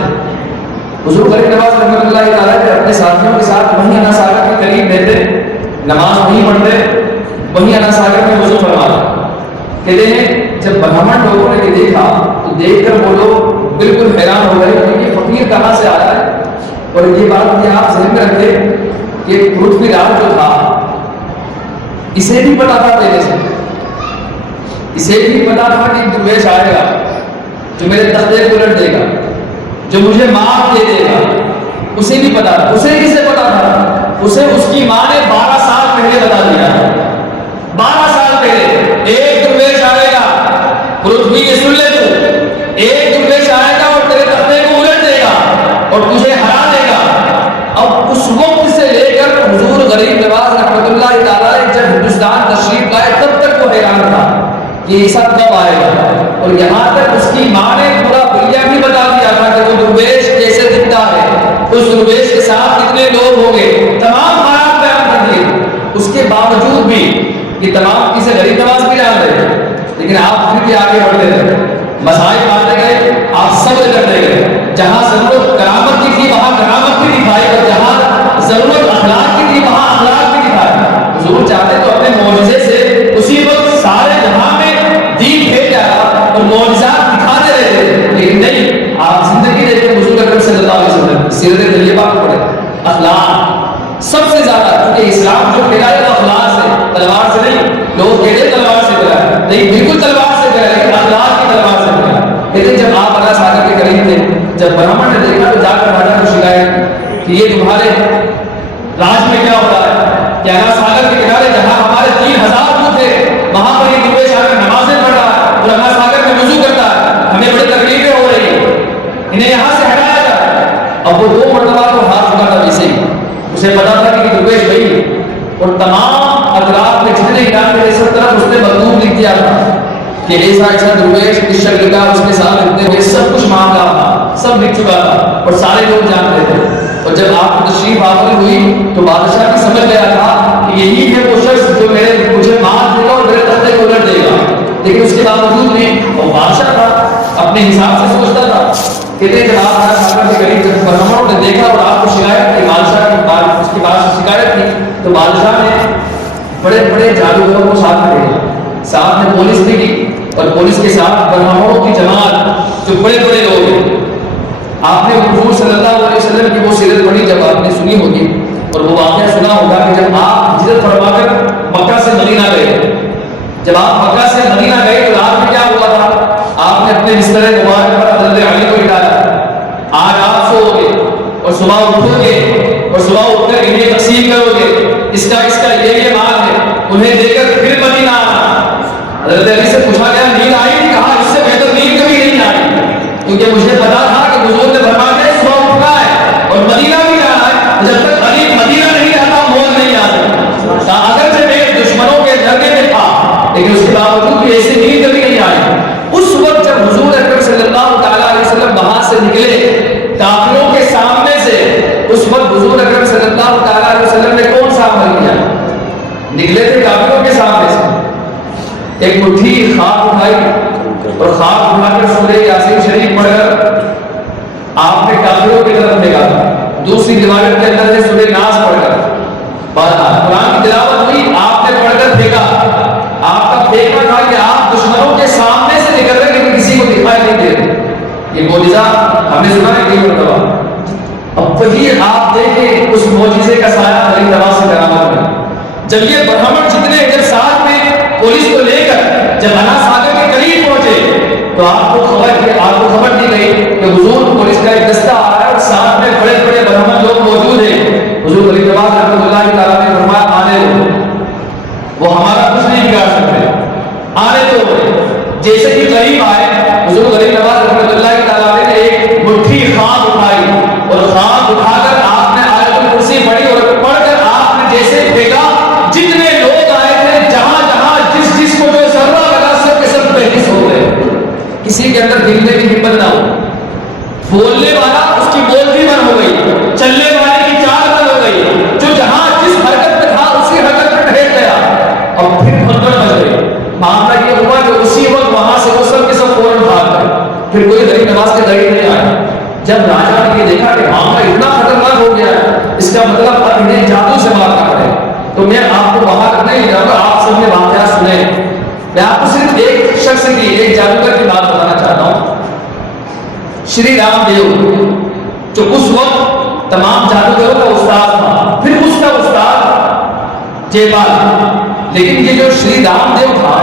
حضور غریب نواز رحمۃ اللہ تعالیٰ کے اپنے ساتھیوں کے ساتھ وہیں انا ساگر کے قریب رہتے, نماز وہیں پڑھتے, وہیں انا ساگر میں وضو فرماتے. کہتے ہیں جب برہمن لوگوں نے یہ دیکھا تو دیکھ کر وہ لوگ بالکل حیران ہو گئے کہ یہ فقیر کہاں سے آیا ہے. اور یہ بات کہ آپ ذہن میں رکھیں کہ پرتھوی راج جو تھا اسے بھی پتا تھا پہلے سے, اسے بھی پتا تھا کہ درویش آئے گا جو میرے تختے کو الٹ دے گا, جو مجھے معاف دے دے گا. اسے بھی پتا تھا. اسے کسے پتا تھا؟ اسے اس کی ماں نے 12 سال پہلے بتا دیا. 12 سال پہلے ایک درویش آئے گا, پرتھوی کے سن لے تو ایک درویش آئے گا اور تیرے تختے کو الٹ دے گا اور تجھے ہرا دے گا. اب اس وقت سے لے کر حضور غریب نواز رحمۃ اللہ تعالیٰ جب ہندوستان تشریف لائے تب تک وہ حیران تھا کہ یہ سب کب آئے گا. اور یہاں تک اس کی ماں نے پورا بھیا بھی بتا دیا تھا کہ وہ درویش کیسے دکھتا ہے, اس درویش کے ساتھ کتنے لوگ ہوں گے, تمام حالات بیان کر دیے. اس کے باوجود بھی یہ تمام کسی غریب نواز بھی جان رہے تھے, لیکن آپ پھر بھی آگے بڑھتے رہے, مسائل بانٹتے گئے, آپ صبر کرتے گئے. جہاں ضرورت کرامت کی تھی وہاں کرامت بھی دکھائی اور جہاں ضرورت کہ اسلام جو پھیلا ہے وہ اخلاق سے، تلوار سے نہیں. لوگ کہتے ہیں تلوار سے پھیلا ہے، نہیں، بالکل تلوار سے پھیلا ہے، لیکن اخلاق کی تلوار سے پھیلا ہے. کہتے ہیں جب آپ اللہ ساگر کے قریب تھے، جب برہمن نے دیکھا تو جا کر راجا کو شکایت کہ یہ تمہارے راج میں کیا ہوتا ہے کہ اللہ ساگر کے کنارے جہاں ہمارے 3000 دودھ تھے وہاں پر یہ درویش آ کر نمازیں پڑھ رہا ہے اور اللہ ساگر میں وضو کرتا ہے، ہمیں بڑی تکلیفیں ہو رہی ہیں، انہیں یہاں سے ہٹایا جائے. اب وہ 2 مرتبہ تو ہاتھ چکا تھا ویسے ہی، اسے پتا تھا کہ درویش بھائی اور تمام اطراف میں جتنے علاقے تھے سب طرف اس نے مکتوب لکھ دیا تھا کہ ایسا ایسا درویش اس شکل کا اس کے ساتھ اتنے ہوئے، سب کچھ معاملہ تھا، سب لکھ چکا تھا اور سارے لوگ جانتے تھے. اور جب آپ کی تشریف آوری ہوئی تو بادشاہ بھی سمجھ گیا تھا کہ یہی ہے وہ شخص جو مجھے مار دے گا اور میرے تختے کو الٹ دے گا، لیکن اس کے باوجود نہیں، وہ بادشاہ تھا، اپنے حساب سے سوچتا تھا. کہتے ہیں جب آپ ہمارے ساگر کے قریب جب برہمنوں نے دیکھا اور آپ کو شکایت کی بادشاہ کی بات، اس کے بعد شکایت کی تو بادشاہ نے بڑے بڑے جادوگروں کو ساتھ میں بھیجا، ساتھ میں پولیس بھی کی اور پولیس کے ساتھ برہمنوں کی جماعت جو بڑے بڑے لوگ ہیں. آپ نے حضور صلی اللہ علیہ وسلم کی وہ سیرت پڑھی جب آپ نے سنی ہوگی اور وہ واقعہ سنا ہوگا کہ جب آپ ہجرت فرما کر مکہ سے مدینہ گئے، جب آپ مکہ سے مدینہ گئے تو رات میں کیا ہوا تھا؟ آپ نے اپنے بستر مبارک پر حضرت علی کو بٹھایا، آج آپ سو گے اور صبح اٹھو گے اور صبح اٹھ کر انہیں تقسیم کرو گے، اس کا یہ مال ہے، انہیں دے کر پھر مدینہ آنا. حضرت علی سے پوچھا گیا نیند آئی نہیں؟ کہا اس سے بہتر نیند کبھی نہیں آئی، کیونکہ مجھے پتا تھا کہ حضور نے فرمایا ہے صبح اٹھنا ہے اور مدینہ بھی جانا ہے، جب تک علی مدینہ نہیں جاتا موت نہیں آتا. اگر سے میرے دشمنوں کے جھگڑے میں تھا لیکن اس کے باوجود بھی ایسی نیند کبھی نہیں آئی. اس وقت جب حضور اکرم صلی اللہ تعالیٰ علیہ وسلم وہاں سے نکلے کافروں کے سامنے سے، اس وقت حضور اکرم صلی اللہ تعالیٰ علیہ وسلم نے کون سا عمل کیا؟ نکلے تھے کافروں کے سامنے سے، ایک مٹھی خاک اٹھائی اور خاک اٹھا کر سورہ یاسین شریف پڑھ کر آپ نے کافروں کی طرف دیکھا. دوسری روایت کے اندر سے سورہ ناس پڑھ کر قرآن کی تلاوت ہوئی، آپ نے پڑھ کر پھینکا. آپ کا پھینکنا تھا کہ آپ دشمنوں کے سامنے سے نکل رہے لیکن کسی کو دکھائی نہیں دے رہے. یہ معجزہ ہم نے سنا ہے کئی مرتبہ. اب وہی آپ دیکھیں اس معجزے کا سایہ علی نواز سے کرامت میں. جب یہ برہمن جتنے جب ساتھ میں پولیس کو لے کر جب انا ساگر کے قریب پہنچے تو آپ کو خبر دی گئی کہ حضور پولیس کا ایک دستہ آ رہا ہے اور ساتھ میں بڑے بڑے برہمن لوگ موجود ہیں. حضور علی نواز رحمۃ اللہ تعالیٰ نے فرمایا آنے دو، وہ ہمارا کچھ نہیں بگاڑ سکتے، آنے دو. جیسے ہی قریب آئے حضور علی نواز رحمۃ اللہ تعالیٰ نے ایک مٹھی خاک اٹھائی اور خاک اٹھا کر آپ نے آیت الکرسی پڑھی اور پڑھ کر آپ نے جیسے پھینکا، جتنے لوگ آئے تھے جہاں جہاں جس کو جو ذرہ لگا سب کے سب بےحس ہو گئے. کسی کے اندر ہلنے کی ہمت نہ ہو، بولنے والا اس کی بولتی بند ہو گئی، چلنے والے کی چال بند ہو گئی، جو جہاں جس حرکت میں تھا اسی حرکت میں ٹھہر گیا. اور پھر بھگدڑ مچ گئی. معاملہ یہ ہوا کہ اسی وقت وہاں سے وہ سب کے سب فوراً بھاگ گئے. پھر کوئی غریب نواز کے قریب نہیں آیا. جب راجا نے یہ دیکھا کہ معاملہ اتنا خطرناک ہو گیا ہے، اس کا مطلب اب انہیں جادو سے مارنا پڑے، تو میں آپ کو وہاں تک نہیں جاؤں گا، آپ سب نے واقعات سنیں. میں آپ کو صرف ایک شخص کی، ایک جادوگر کی بات بتانا چاہتا ہوں. شری رام دیو جو اس وقت تمام جادوگروں کا استاد تھا، پھر اس کا استاد جے پال. لیکن یہ جو شری رام دیو تھا،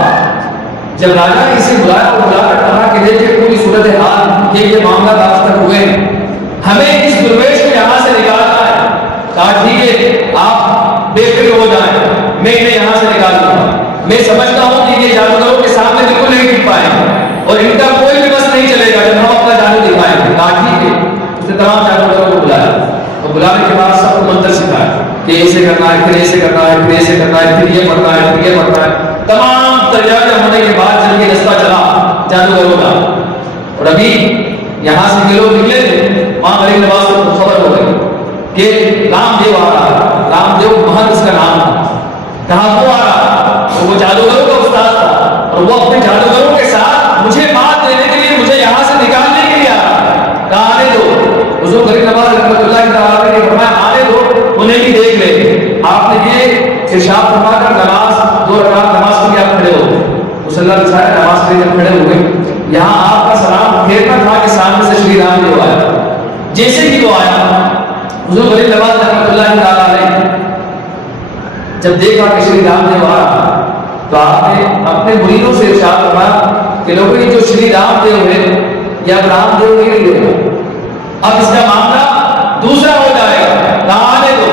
جب راجا نے اسے بلایا اور بلا کر کہا کہ دیکھیں پوری صورت حال یہ معاملات آج تک ہوئے، ہمیں اس درویش کو یہاں سے نکالنا ہے. کہا ٹھیک ہے آپ بے فکر ہو جائیں، میں انہیں یہاں سے نکال دوں گا. میں سمجھتا ہوں کہ یہ جادوگروں کے سامنے بالکل نہیں ٹک پائے اور ان کا کوئی بھی بس نہیں چلے گا جب ہم اپنا جادو دکھائیں گے. کہا ٹھیک ہے. اس نے تمام جادوگروں کو بلایا اور بلانے کے بعد سب کو منتر سکھایا کہ ایسے کرنا ہے، پھر ایسے کرنا ہے، پھر ایسے کرنا ہے، پھر یہ پڑھنا ہے، پھر یہ پڑھنا ہے. تمام تیاریاں ہونے کے بعد چل کے رستہ چلا جادوگروں کا. اور ابھی یہاں سے یہ لوگ نکلے تھے، وہاں غریب نواز کو خبر ہو گئی کہ رام دیو آ رہا. رام دیو مہت اس کا نام تھا. کہاں وہ آ رہا؟ وہ جادوگروں کا استاد تھا اور وہ اپنے جادوگروں کے ساتھ مجھے بات دینے کے لیے، مجھے یہاں سے نکالنے کے لیے آ رہا. کہا آنے دو. حضور غریب نواز رحمۃ اللہ تعالیٰ نے فرمایا آنے دو، انہیں بھی دیکھ لے. آپ نے یہ ارشاد فرما کر نماز 2 رکعت نماز کے لیے آپ کھڑے ہو. مصلی رسائے نماز کے لیے جب کھڑے ہوئے، یہاں آپ کا سلام پھیرنا تھا کہ سامنے سے شری رام دیو آیا. جیسے ہی وہ آیا حضور غریب نواز رحمۃ اللہ تعالیٰ نے جب دیکھا کہ شری رام دیو آ رہا تو آپ نے اپنے مریدوں سے ارشاد فرمایا کہ لوگوں یہ جو شری رام دیو ہے یا رام دیو نہیں رہے گا، اب اس کا معاملہ دوسرا ہو جائے گا، کہاں آنے دو۔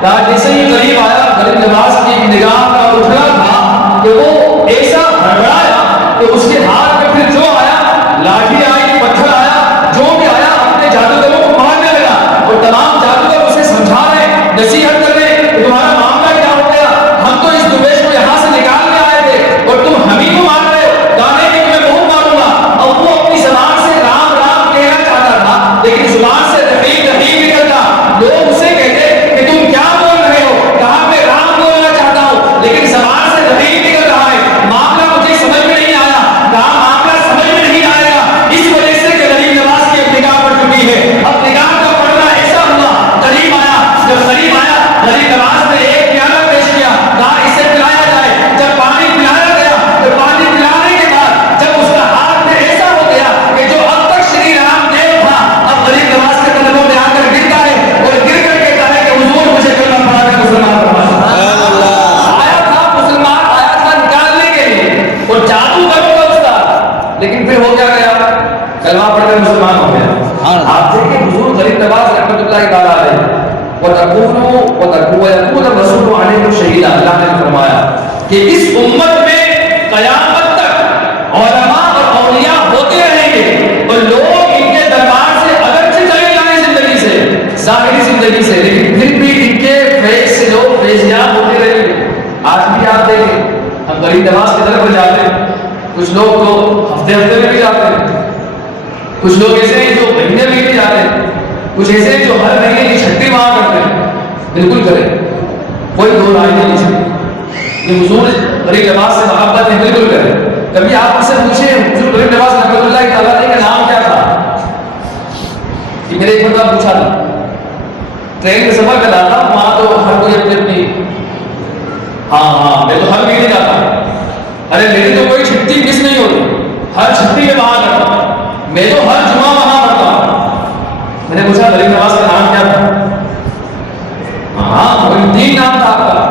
کہا جیسے ہی قریب آیا غریب نواز کی نگاہ کا اٹھنا تھا کہ وہ ایسا ہڑبڑایا کہ اس کے ہاتھ میں پھر جو آیا، لاٹھی آئی، پتھر آیا، جو بھی آیا اپنے جادوگروں کو مارنے لگا، اور تمام جادوگر اسے سمجھا رہے، نصیحت کر رہے کہ تمہارا معاملہ کیا ہو گیا، ہم تو اس درویش کو یہاں سے نکالنے آئے تھے اور تم ہم ہی کو مار رہے ہو، گانے میں تمہیں بہت ماروں گا۔ اور وہ اپنی زبان سے رام رام کہنا چاہتا تھا لیکن زبان سے رحیم رحیم نکلتا، لوگ اسے کہتے کہ تم کیا بول رہے ہو، کہا میں رام بولنا چاہتا ہوں لیکن زبان سے رحیم نکل رہا ہے، معاملہ مجھے سمجھ میں نہیں آیا، کہا معاملہ سمجھ میں نہیں آئے گا اس وجہ سے کہ غریب نواز کی اب نگاہ پڑ چکی ہے، اب نگاہ کا پڑنا ایسا ہوا، قریب آیا، جب قریب آیا غریب نواز نے ایک پیالہ پیش کیا، کہا اسے پلایا جائے، جب پانی پلایا گیا تو پانی پلانے کے بعد جب اس کا ہاتھ میں ایسا ہو گیا کہ جو اب تک شری رام دیو تھا اب غریب نواز کے قدموں میں آ کر گرتا ہے اور گر کر کہتا ہے کہ حضور مجھے کلمہ پڑھا کر مسلمان فرمائے۔ آیا تھا مسلمان، آیا تھا نکالنے کے لیے اور جادوگروں کا استاد، لیکن پھر ہو کیا گیا، کلمہ پڑھ کر مسلمان ہو گیا۔ آپ دیکھیں حضور غریب نواز رحمۃ اللہ تعالیٰ علیہ وَتَكُونَ الرَّسُولُ عَلَيْهِمْ شَهِيدًا، اللہ نے فرمایا کہ اس امت میں قیامت تک علماء اور اولیاء ہوتے رہیں گے اور لوگ ان کے دربار سے اگرچہ چلے جائیں زندگی سے، ظاہری زندگی سے، لیکن پھر بھی ان کے فیض سے لوگ فیضیاب ہوتے رہیں گے۔ آج بھی آپ دیکھیں ہم غریب نواز کی طرف جاتے ہیں، کچھ لوگ تو ہفتے ہفتے میں بھی جاتے ہیں، کچھ لوگ ایسے ہیں جو مہینے میں بھی جاتے ہیں، کچھ ایسے ہیں جو ہر مہینے کی چھٹی وہاں کرتے ہیں۔ بالکل کریں، کوئی دو رائے نہیں اس میں، یہ حضور غریب نواز سے محبت ہے، بالکل کریں۔ کبھی آپ ان سے پوچھیں حضور غریب نواز رحمۃ اللہ تعالیٰ علیہ کا نام کیا تھا؟ کہ میرے ایک بندہ پوچھا تھا، ٹرین کا سفر کر رہا تھا، وہاں تو ہر کوئی اپنی اپنی، ہاں میں تو ہر مہینے جاتا، ارے میری تو کوئی چھٹی مس نہیں ہوتی، ہر چھٹی میں وہاں کرتا ہوں، میں تو ہر جمعہ وہاں پڑھتا ہوں۔ میں نے پوچھا غریب نواز کا نام کیا تھا؟ ہاں کوئی دین نام تھا آپ کا،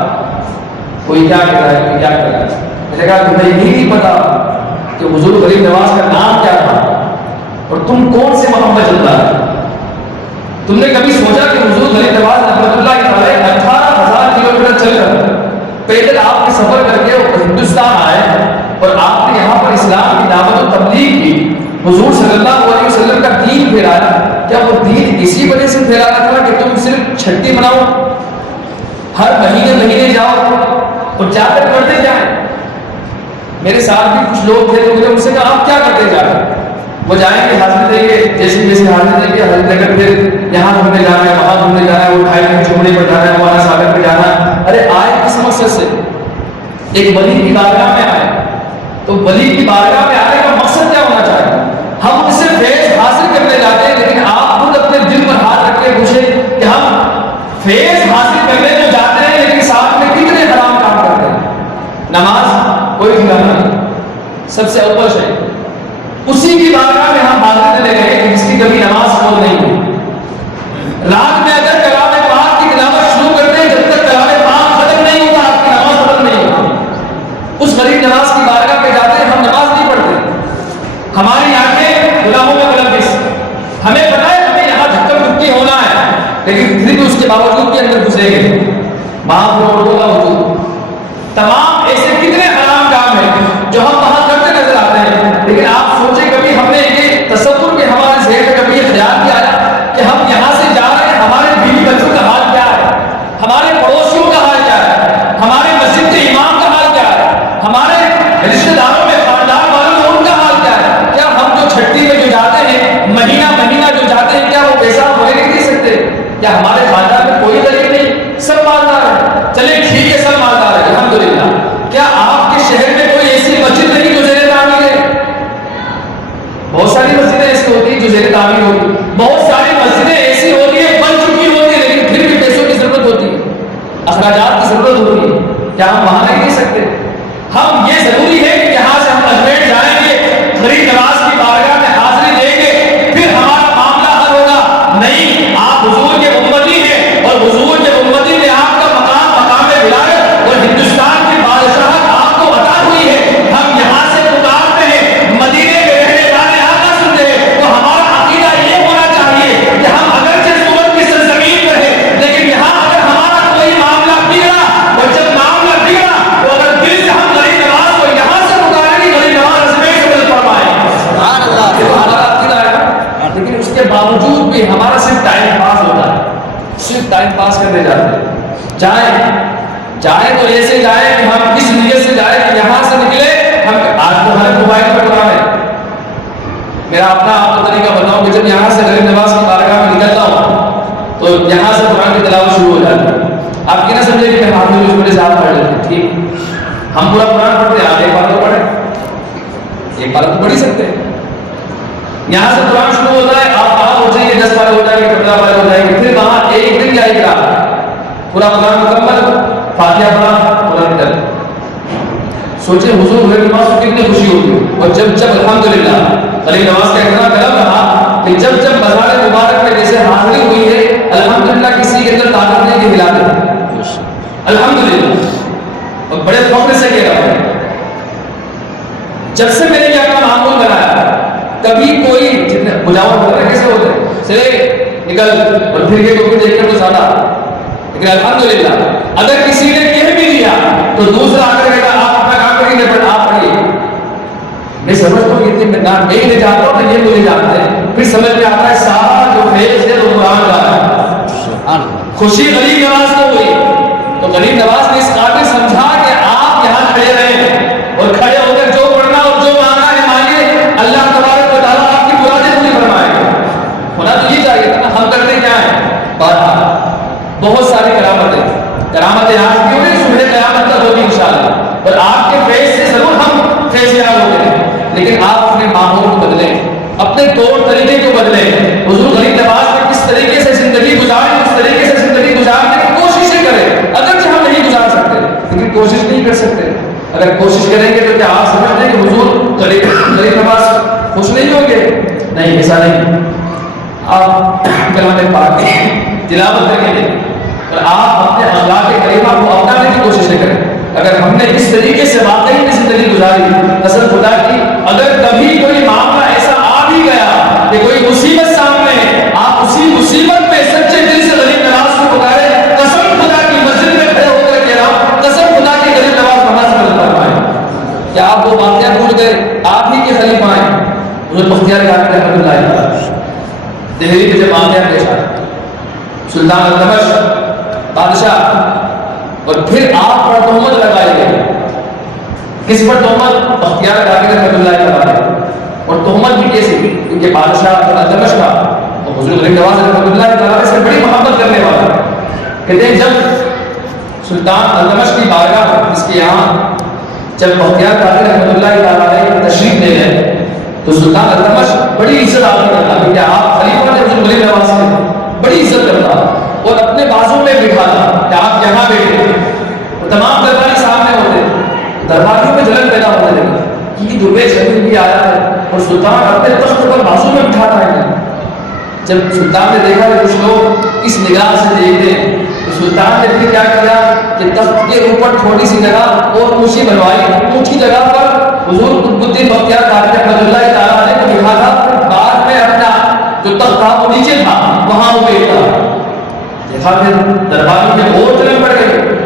کوئی کیا کر رہا ہے، کوئی کیا کر رہا ہے۔ میں نے کہا تمہیں یہ نہیں پتا کہ حضور غریب نواز کا نام کیا تھا اور تم کون سے محمد چل رہا ہے؟ تم نے کبھی سوچا کہ حضور غریب نواز رحمۃ اللہ تعالیٰ 18,000 کلومیٹر چل کر پیدل آپ کے سفر کر کے ہندوستان آئے اور آپ نے یہاں پر اسلام کی دعوت و تبلیغ کی، حضور صلی اللہ علیہ وسلم کا دین پھیلایا، کیا وہ دین اسی وجہ سے پھیلانا تھا کہ تم صرف چھٹی مناؤ، ہر مہینے جاؤ اور جا کر پڑھتے جائیں؟ میرے ساتھ بھی کچھ لوگ تھے تو مجھے ان سے کہا آپ کیا کرتے جا کر؟ وہ جائیں گے حاضری دیں گے، جیسے حاضری دیں گے، حاضری دے کر پھر یہاں گھومنے جانا ہے، وہاں گھومنے جانا ہے، وہ ڈھائی دن چمڑے پر جانا ہے، وہاں ساگر پہ جانا ہے۔ ارے آئے کس مقصد سے؟ ایک ولی کی بارگاہ میں آئے تو ولی کی بارگاہ میں آنے کا مقصد کیا ہونا چاہیے؟ ہم اس سے فیض حاصل کرنے جاتے ہیں، لیکن آپ خود اپنے دل پر ہاتھ رکھ کے پوچھیں کہ ہم فیض حاصل کرنے جو جاتے ہیں لیکن ساتھ میں کتنے حرام کام کرتے ہیں۔ نماز کوئی ٹھکانا نہیں، سب سے اول شے اسی کی بارگاہ میں ہم حاضر لے گئے جس کی کبھی نماز قبول نہیں ہوئی۔ رات میں اگر کلام پاک کی تلاوت شروع کرتے ہیں، جب تک کلام پاک ختم نہیں ہوتا آپ کی نماز ختم نہیں ہوتی۔ اس غریب نواز کی بارگاہ پہ جاتے ہیں، ہم نماز نہیں پڑھتے، ہماری آنکھیں گناہوں میں ملوث، ہمیں پتہ ہے ہمیں یہاں دھکم دھکی ہونا ہے، لیکن پھر بھی اس کے باوجود کے اندر گھسیں گے۔ وہاں پر کا وجود، تمام ایسے کتنے حرام کام ہیں جو ہم وہاں کرتے نظر آتے ہیں، لیکن آپ سوچیں کبھی ہم نے یہ تصور کے ہمارے ذہن میں کبھی یہ خیال بھی آیا کہ ہم یہاں سے جا رہے ہیں، ہمارے بیوی بچوں کا حال کیا ہے، ہمارے پڑوسیوں کا حال کیا ہے، ہمارے مسجد کے امام کا حال کیا ہے، ہمارے رشتہ داروں میں خاندان والوں میں ان کا حال کیا ہے؟ کیا ہم جو چھٹی میں جو جاتے ہیں، مہینہ جو جاتے ہیں، کیا وہ پیسہ ہمیں نہیں دے سکتے؟ کیا ہمارے خاندان میں کوئی غریب نہیں، سب مالدار ہیں؟ چلے ٹھیک ہے، سب مالدار ہیں الحمدللہ، کیا آپ کے شہر میں کوئی ایسی مسجد نہیں جو زیر تعمیر ہے؟ بہت ساری مسجدیں ایسی ہوتی ہیں جو زیر تعمیر ہوتی ہیں، بہت ساری مسجدیں ایسی ہوتی ہیں بن چکی ہوتی ہیں لیکن پھر بھی پیسوں کی ضرورت ہوتی ہے، اخراجات کی ضرورت ہوتی ہے، کیا ہم وہاں نہیں دے سکتے؟ ہم یہ ضروری ہے کہ یہاں سے ہم اجمیر جائیں گے، غریب نواز کی بارگاہ میں حاضری دیں گے، پھر ہمارا معاملہ حل ہوگا؟ نہیں، آپ حضور کے امتی ہیں اور حضور کے امتی نے آپ کا مقام ولایت جائیں تو ایسے جائیں کہ ہم اس نیت سے جائیں کہ یہاں سے نکلے ہم آج تو ہمارے موبائل پر قرآن ہے. میرا اپنا آپ کو طریقہ بتاؤں کہ جب یہاں سے غریب نواز کی بارگاہ میں نکلتا ہوں تو یہاں سے قرآن کی تلاوت شروع ہو جاتی ہے. آپ یہ نہ سمجھے کہ حافظ اس میرے ساتھ پڑھ لیتے ہیں. ٹھیک ہم پورا قرآن پڑھتے ہیں, آپ ایک بار تو پڑھیں, ایک بار تو پڑھ ہی سکتے ہیں. یہاں سے قرآن شروع ہوتا ہے, آپ کہاں پہنچیں گے 10 بار ہو جائے گے 15 بار ہو جائے گے, پھر وہاں ایک دن کیا اقرا پورا قرآن مکمل فاتحہ پڑھا قرآن تک. سوچیں حضور غریب نواز کو کتنی خوشی ہوتی. اور جب الحمدللہ غریب نواز کا اتنا کرم رہا کہ جب مزار مبارک میں جیسے حاضری ہوئی ہے الحمدللہ کسی کے اندر طاقت نہیں کہ ہلا دے الحمدللہ, اور بڑے فخر سے کہہ رہا ہوں. جب سے میں نے یہ اپنا معمول بنایا کبھی کوئی جتنے مجاور ہوتا ہے کیسے ہوتے ہیں چلے نکل اور پھر کے کوئی دیکھ کر تو زیادہ, لیکن الحمدللہ اگر کسی نے کہہ بھی دیا تو دوسرا آ کر کہا آپ اپنا کام کریں گے بٹ آپ پڑھیے. میں سمجھتا ہوں اتنی میں نہیں جانتا ہوں تو یہ مجھے جانتے ہیں. پھر سمجھ میں آتا ہے سارا جو فیض ہے وہ قرآن کا ہے. خوشی غریب نواز کو ہوئی تو غریب نواز نے اس قابل سمجھا کہ آپ یہاں کھڑے رہیں اور کھڑے ہو کر جو پڑھنا اور جو مانگنا ہے مانگے, اللہ تبارک و تعالیٰ آپ کی مرادیں پوری فرمائے گا. ہونا تو یہ چاہیے تھا. ہم کرتے کیا ہیں بہت ساری کرامتیں آج بھی ہوئی, صبح قیامت تک ہوگی انشاءاللہ, اور آپ کے فیض سے ضرور ہم فیض یاب ہوتے ہیں. لیکن آپ اپنے ماحول کو بدلیں, اپنے طور طریقے کو بدلیں. حضور غریب نواز میں کس طریقے سے زندگی گزاریں اس طریقے سے زندگی گزارنے کی کوششیں کریں. اگرچہ ہم نہیں گزار سکتے لیکن کوشش نہیں کر سکتے. اگر کوشش کریں گے تو کیا آپ سمجھتے ہیں کہ حضور غریب نواز خوش نہیں ہوں گے؟ نہیں, ایسا نہیں. آپ کلمہ پاک تلاوت کریں گے اور آپ اپنے اخلاق کریمہ کو اپنانے کی کوشش کریں. اگر ہم نے اس طریقے سے واقعی میں زندگی گزاری قسم خدا کی, اگر کبھی کوئی معاملہ ایسا آ بھی گیا کہ کوئی مصیبت سامنے ہے, آپ اسی مصیبت میں سچے دل سے غریب نواز کو پکارے. قسم خدا کی مسجد میں کھڑے ہو کر کہہ رہا ہوں, قسم خدا کی غریب نواز وہاں سے مدد فرمائے. کیا آپ وہ واقعہ بھول گئے؟ آپ ہی کے خلیفہ ہیں حضرت بختیار کاکڑ رحمۃ اللہ علیہ دہلی میں جب واقعہ پیش آیا, سلطان التمش بادشاہ, اور پھر آپ پر تہمت لگائی گئی. کس پر تہمت؟ بختیار کاکڑ رحمۃ اللہ علیہ. اور تہمت بھی کیسی تھی کیونکہ بادشاہ التمش کا اور حضور غریب نواز رحمۃ اللہ تعالیٰ سے بڑی محبت کرنے والا. کہتے ہیں جب سلطان التمش کی بارگاہ اس کے یہاں جب بختیار کاکڑ رحمۃ اللہ تعالیٰ تشریف لے گئے تو سلطان التمش بڑی عزت آدمی کرتا کیونکہ آپ خلیفہ نے حضور غریب نواز سے بڑی عزت کرتا اور اپنے بازو میں بٹھاتا کہ آپ یہاں بیٹھے. تمام درباری سامنے ہوتے, درباریوں میں جلن پیدا ہونے لگی کہ درویش ابھی بھی آیا ہے اور سلطان اپنے تخت پر بازو میں بٹھاتا ہے. جب سلطان نے دیکھا کہ کچھ لوگ اس نگاہ سے دیکھتے ہیں تو سلطان نے پھر کیا کیا کہ تخت کے اوپر تھوڑی سی جگہ اور اونچی بنوائی. اونچی جگہ پر حضور قطب الدین بختیار کاکڑ رحمۃ اللہ تعالیٰ علیہ کو بٹھا تھا. بعد میں اپنا جو تخت تھا وہ نیچے تھا وہاں وہ بیٹھا. دیکھا پھر درباری میں اور جلن پڑ گئی.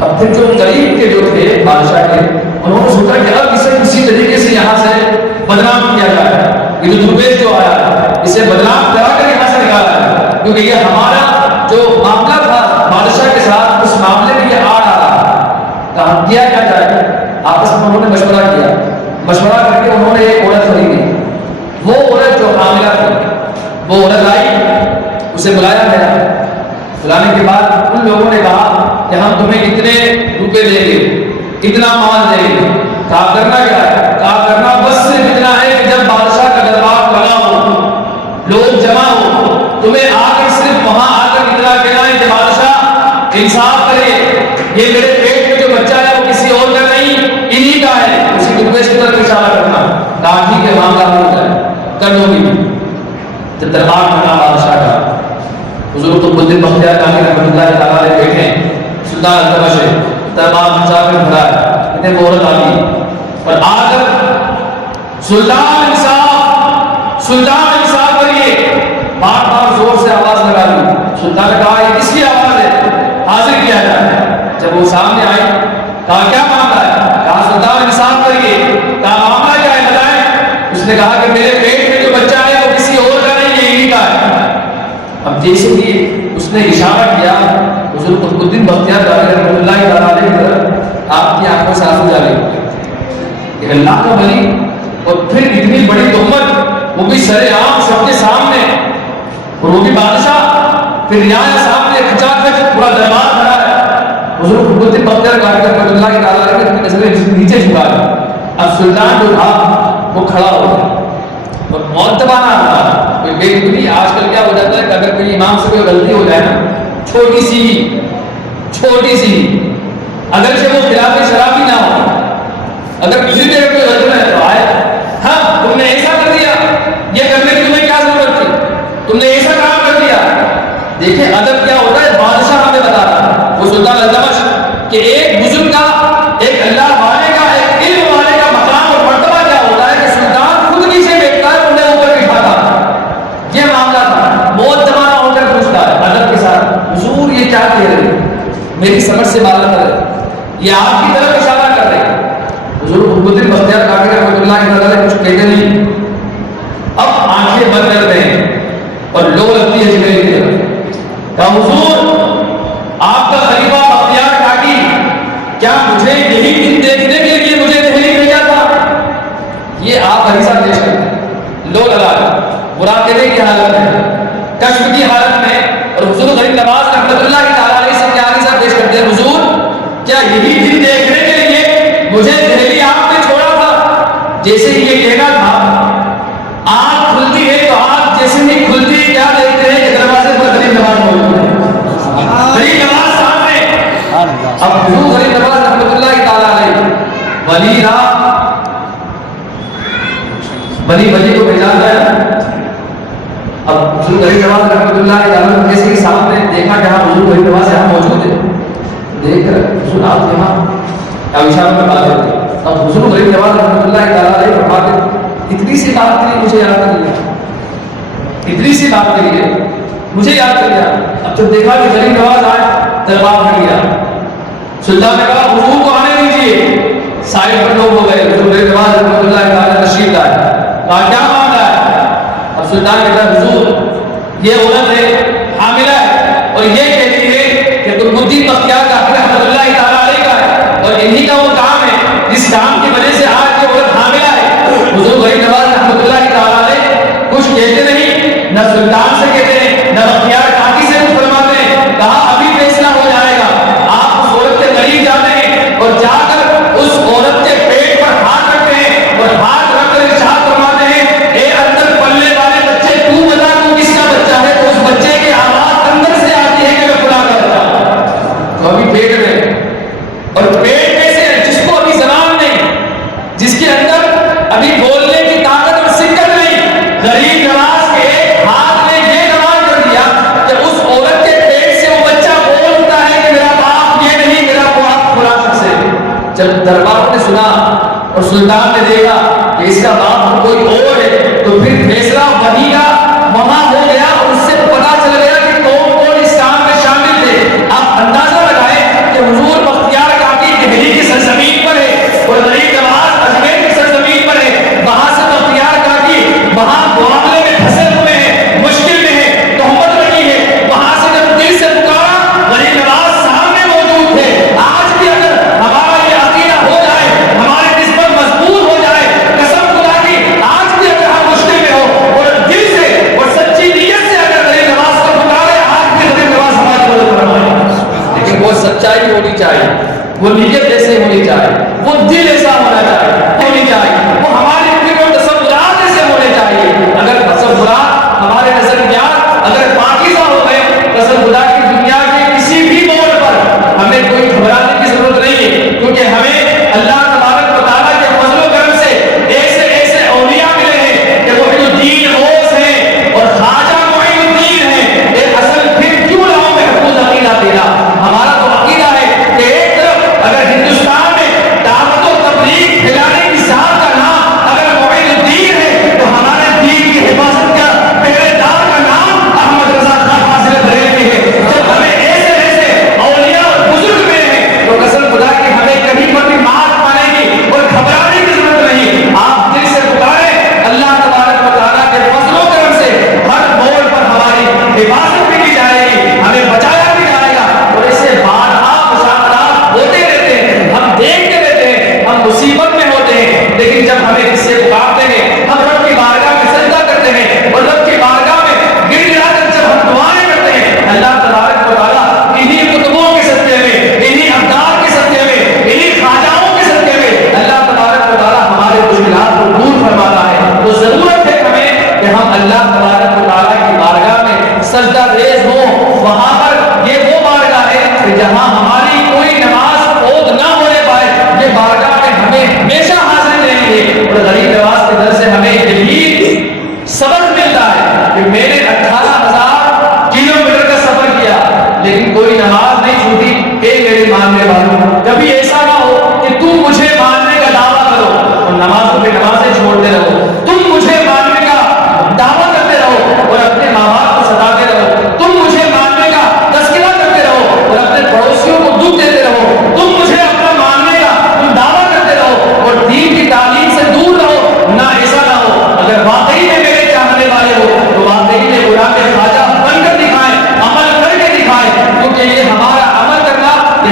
اب پھر جو قریب کے جو تھے بادشاہ کے انہوں نے سوچا کہ اب اسے کسی طریقے سے یہاں سے بدنام کیا جائے. یہ جو درویش جو آیا ہے اسے بدنام کرا کر یہاں سے نکالا ہے کیونکہ یہ ہمارا جو معاملہ تھا بادشاہ کے ساتھ اس معاملے میں یہ آ رہا تھا. ہم کیا جائے؟ آپس میں انہوں نے مشورہ کر کے انہوں نے ایک عورت خریدی. وہ عورت جو حاملہ تھی وہ عورت آئی, اسے بلایا گیا. بلانے کے بعد ان لوگوں نے کہا کہ ہم تمہیں اتنے روپے دیں گے, اتنا مال دیں گے. کہا کرنا کیا ہے؟ کہا کرنا بس صرف اتنا ہے کہ جب بادشاہ کا دربار لگا ہو, لوگ جمع ہو, تمہیں آ کر صرف وہاں آ کر اتنا کہنا ہے کہ بادشاہ انصاف کرے, یہ میرے پیٹ میں جو بچہ ہے وہ کسی اور کا نہیں انہی کا ہے. اسی درویش کی طرف اشارہ کرنا. کہا ٹھیک ہے معاملہ ہو جائے کر دو گی. جب دربار لگا بادشاہ کا, حضور قطب الدین بختیار کاکڑ رحمۃ اللہ تعالیٰ علیہ بیٹھے, سلطان التمش دربار سجا کر کھڑا ہے. اتنے وہ عورت آ گئی اور آ کر سلطان انصاف کریے, بار بار زور سے آواز لگا دی. سلطان نے کہا یہ کس کی آواز ہے, حاضر کیا جائے. جب وہ سامنے آئی کہا کیا معاملہ ہے؟ کہا سلطان انصاف کریے. کہا معاملہ کیا ہے بتائیں. اس نے کہا کہ میرے پیٹ میں جو بچہ ہے وہ کسی اور کا نہیں, یہ انہی کا ہے. اب جیسے ہی اس نے اشارہ کیا حضور حضور قطب الدین بختیار کاکڑ رحمۃ اللہ تعالیٰ علیہ کی طرف آپ کی آنکھوں سے آنسو جاری ہوئے کہ اللہ کا ولی اور پھر اتنی بڑی تہمت، وہ بھی سر عام سب کے سامنے، اور وہ بھی بادشاہ، پھر رعایا سامنے کھچا کھچ پورا دربار کھڑا ہے، حضور قطب الدین بختیار کاکڑ رحمۃ اللہ تعالیٰ علیہ کی نظریں نیچے جھکا دی. اب سلطان جو تھا وہ کھڑا ہو گیا اور معتبانہ تھا. بے اتنی آج کل کیا ہو جاتا ہے کہ اگر کوئی امام سے کوئی غلطی ہو جائے نا، چھوٹی سی اگرچہ وہ خلاف شرابی نہ ہو، اگر کسی طرح کوئی غلط ہے تو آئے، ہاں تم نے ایسا کر دیا، یہ کرنے کی تمہیں کیا ضرورت تھی، تم نے ایسا کام کر دیا. دیکھیں ادب کیا ہوتا ہے، بادشاہ ہمیں بتا رہا ہے وہ سلطان الدمشق کہ ایک بزرگ کا، ایک اللہ والے کا، ایک علم والے کا مقام اور مرتبہ کیا ہوتا ہے کہ سلطان خود نیچے بیٹھتا ہے، انہیں اوپر بٹھاتا ہے. یہ معاملہ تھا. بہت زمانہ ہو کر پوچھتا ہے ادب کے ساتھ، حضور یہ کیا کہہ رہے ہیں، میری سمجھ سے بالا کر رہے، یہ آپ کی طرف اشارہ کر رہے ہیں. حضور قطب الدین بختیار کاکڑ رحمۃ اللہ تعالیٰ کچھ کہتے نہیں، اب آنکھیں بند کرتے ہیں اور لو لگتی ہے جبریل کی طرف. کہا حضور آپ کا خلیفہ بختیار کاکی کیا مجھے یہی دن دیکھنے کے لیے مجھے دہلی بھیجا تھا؟ یہ آپ حدیثہ پیش کرتے ہیں، لو لگا کر مراقبے کی حالت میں، کشف کی حالت میں، اور حضور غریب نواز رحمۃ اللہ تعالیٰ علیہ سے کیا حدیثہ پیش کرتے ہیں، حضور کیا یہی دن دیکھنے کے لیے مجھے دہلی آپ نے چھوڑا تھا؟ جیسے ہی یہ کہنا تھا، آنکھ کھلتی ہے تو آنکھ جیسے ہی کھلتی ہے کیا دیکھتے ہیں کہ دروازے پر غریب نواز موجود ہے. غریب نواز سامنے. اب حضور غریب نواز رحمۃ اللہ تعالیٰ علیہ ولی ولی کو پہچان ہے. اب حضور غریب نواز رحمۃ اللہ تعالیٰ نے کسی کے سامنے دیکھا جہاں حضور غریب نواز یہاں موجود ہے، دیکھ کر حضور آپ یہاں اشارہ میں بات کرتے. اب حضور غریب نواز رحمۃ اللہ تعالیٰ علیہ فرماتے اتنی سی بات کے لیے مجھے یاد کر لیا، اتنی سی بات کے لیے مجھے یاد کر لیا. اب جب دیکھا کہ غریب نواز آئے، دربار کھڑ گیا. سلطان نے کہا حضور کو آنے دیجیے. سائڈ پر لوگ ہو گئے. حضور غریب نواز رحمۃ اللہ تعالیٰ تشریف لائے. کہا کیا معاملہ ہے؟ اب سلطان نے کہا حضور یہ عورت ہے، حاملہ ہے، اور یہ کہتی ہے کہ قطب الدین بختیار کاکڑ رحمۃ اللہ تعالیٰ علیہ کا ہے، اور انہی کا وہ کام ہے جس کام کی وجہ سے آج یہ عورت حاملہ ہے. حضور غریب نواز رحمۃ اللہ تعالیٰ علیہ کچھ کہتے نہیں، نہ سلطان سے کہتے ہیں نہ بختیار کاکی سے کچھ فرماتے ہیں. کہا ابھی فیصلہ ہو جائے گا. آپ اس عورت کے قریب جاتے ہیں اور جا کر اس عورت کے پیٹ پر ہاتھ رکھتے ہیں اور ہاتھ رکھ کر ارشاد فرماتے ہیں اے اندر پلنے والے بچے تو بتا تو کس کا بچہ ہے. تو اس بچے کی آواز اندر سے آتی ہے کہ میں خدا کا بچہ ہوں. تو ابھی پیٹ میں، اور پیٹ میں سے جس کو ابھی زبان نہیں، جس کے اندر ابھی بولنے کی طاقت اور سکت نہیں، غریب نواز کے ہاتھ نے یہ نواز کر دیا کہ اس عورت کے پیٹ سے وہ بچہ بولتا ہے کہ میرا باپ یہ نہیں، میرا باپ فلاں شخص ہے. جب دربار نے سنا اور سلطان نے دیکھا کہ اس کا باپ کوئی اور ہے، تو پھر فیصلہ وہی کا وہاں ہو گیا اور اس سے پتا چل گیا کہ کون کون اس کام میں شامل تھے. آپ اندازہ لگائیں کہ حضور بختیار کاکی دہلی کی سرزمین پر ہے اور غریب نواز اجمیر کی سرزمین پر ہے. وہاں سے بختیار کاکی وہاں معاملے میں پھنسے ہوئے ہیں، مشکل میں ہے، تہمت لگی ہے. وہاں سے جب دل سے پکارا، غریب نواز سامنے موجود تھے. آج بھی اگر ہمارا یہ عقیدہ ہو جائے، ہماری نسبت مضبوط ہو جائے، قسم خدا کی آج بھی اگر ہم مشکل میں ہو اور دل سے اور سچی نیت سے اگر غریب نواز کو پکارے، آج بھی غریب نواز ہماری مدد فرمائے. لیکن وہ سچائی ہونی چاہیے، وہ نیت ایسے ہونی چاہیے، وہ دل ایسا ہونا ہونی چاہیے، وہ ہماری فکر و تصورات ایسے ہونے چاہیے. اگر تصورات ہمارے نظریات اگر پاکیزہ ہو گئے، قسم خدا کی دنیا کے کسی بھی موڑ پر ہمیں کوئی گھبرانے کی ضرورت نہیں ہے، کیونکہ ہمیں اللہ تبارک و تعالیٰ کے فضل و کرم سے ایسے ایسے اولیاء ملے ہیں کہ محی الدین غوث ہیں اور خواجہ محی الدین ہیں. ایک اصل پھر کیوں لاؤں محفوظ عقیدہ تیرا. ہمارا تو عقیدہ ہے کہ ایک طرف اگر ہندوستان میں دعوت و تبلیغ پھیلانے کی ذات کا نام اگر محی الدین ہے، تو ہمارے دین کی حفاظت کا پہرے دار کا نام احمد رضا خان حاصل بریلوی ہے.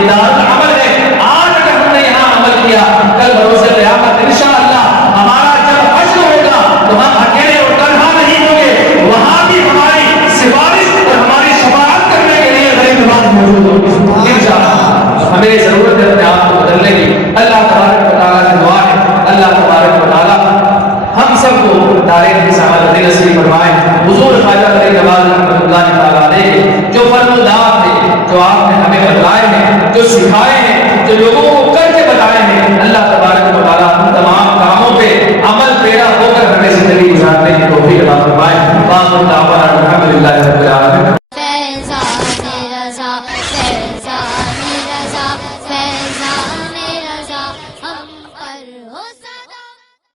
دار عمل ہے. آج اگر ہم نے یہاں عمل کیا, کل بروز قیامت انشاءاللہ ہمارا جب حشر ہوگا تو ہم اکیلے اور تنہا نہیں ہوں گے, وہاں بھی ہماری سفارش اور ہماری شفاعت کرنے کے لیے غریب نواز موجود ہوگی انشاءاللہ. ہمیں ضرورت ہے اپنے آپ کو بدلنے کی. اللہ تبارک و تعالیٰ سے دعا ہے, اللہ تبارک و تعالیٰ ہم سب کو دارین کی سعادت نصیب فرمائے. حضور خواجہ غریب نواز رحمۃ اللہ تعالیٰ علیہ جو فرمودات ہیں, جو آپ نے ہمیں بتلائے ہیں, جو سکھائے ہیں, جو لوگوں کو کر کے بتائے ہیں, اللہ تبارک و تعالیٰ ان تمام کاموں پہ عمل پیرا ہو کر ہمیں زندگی گزارنے کی توفیق عطا فرمائے. الحمد للہ.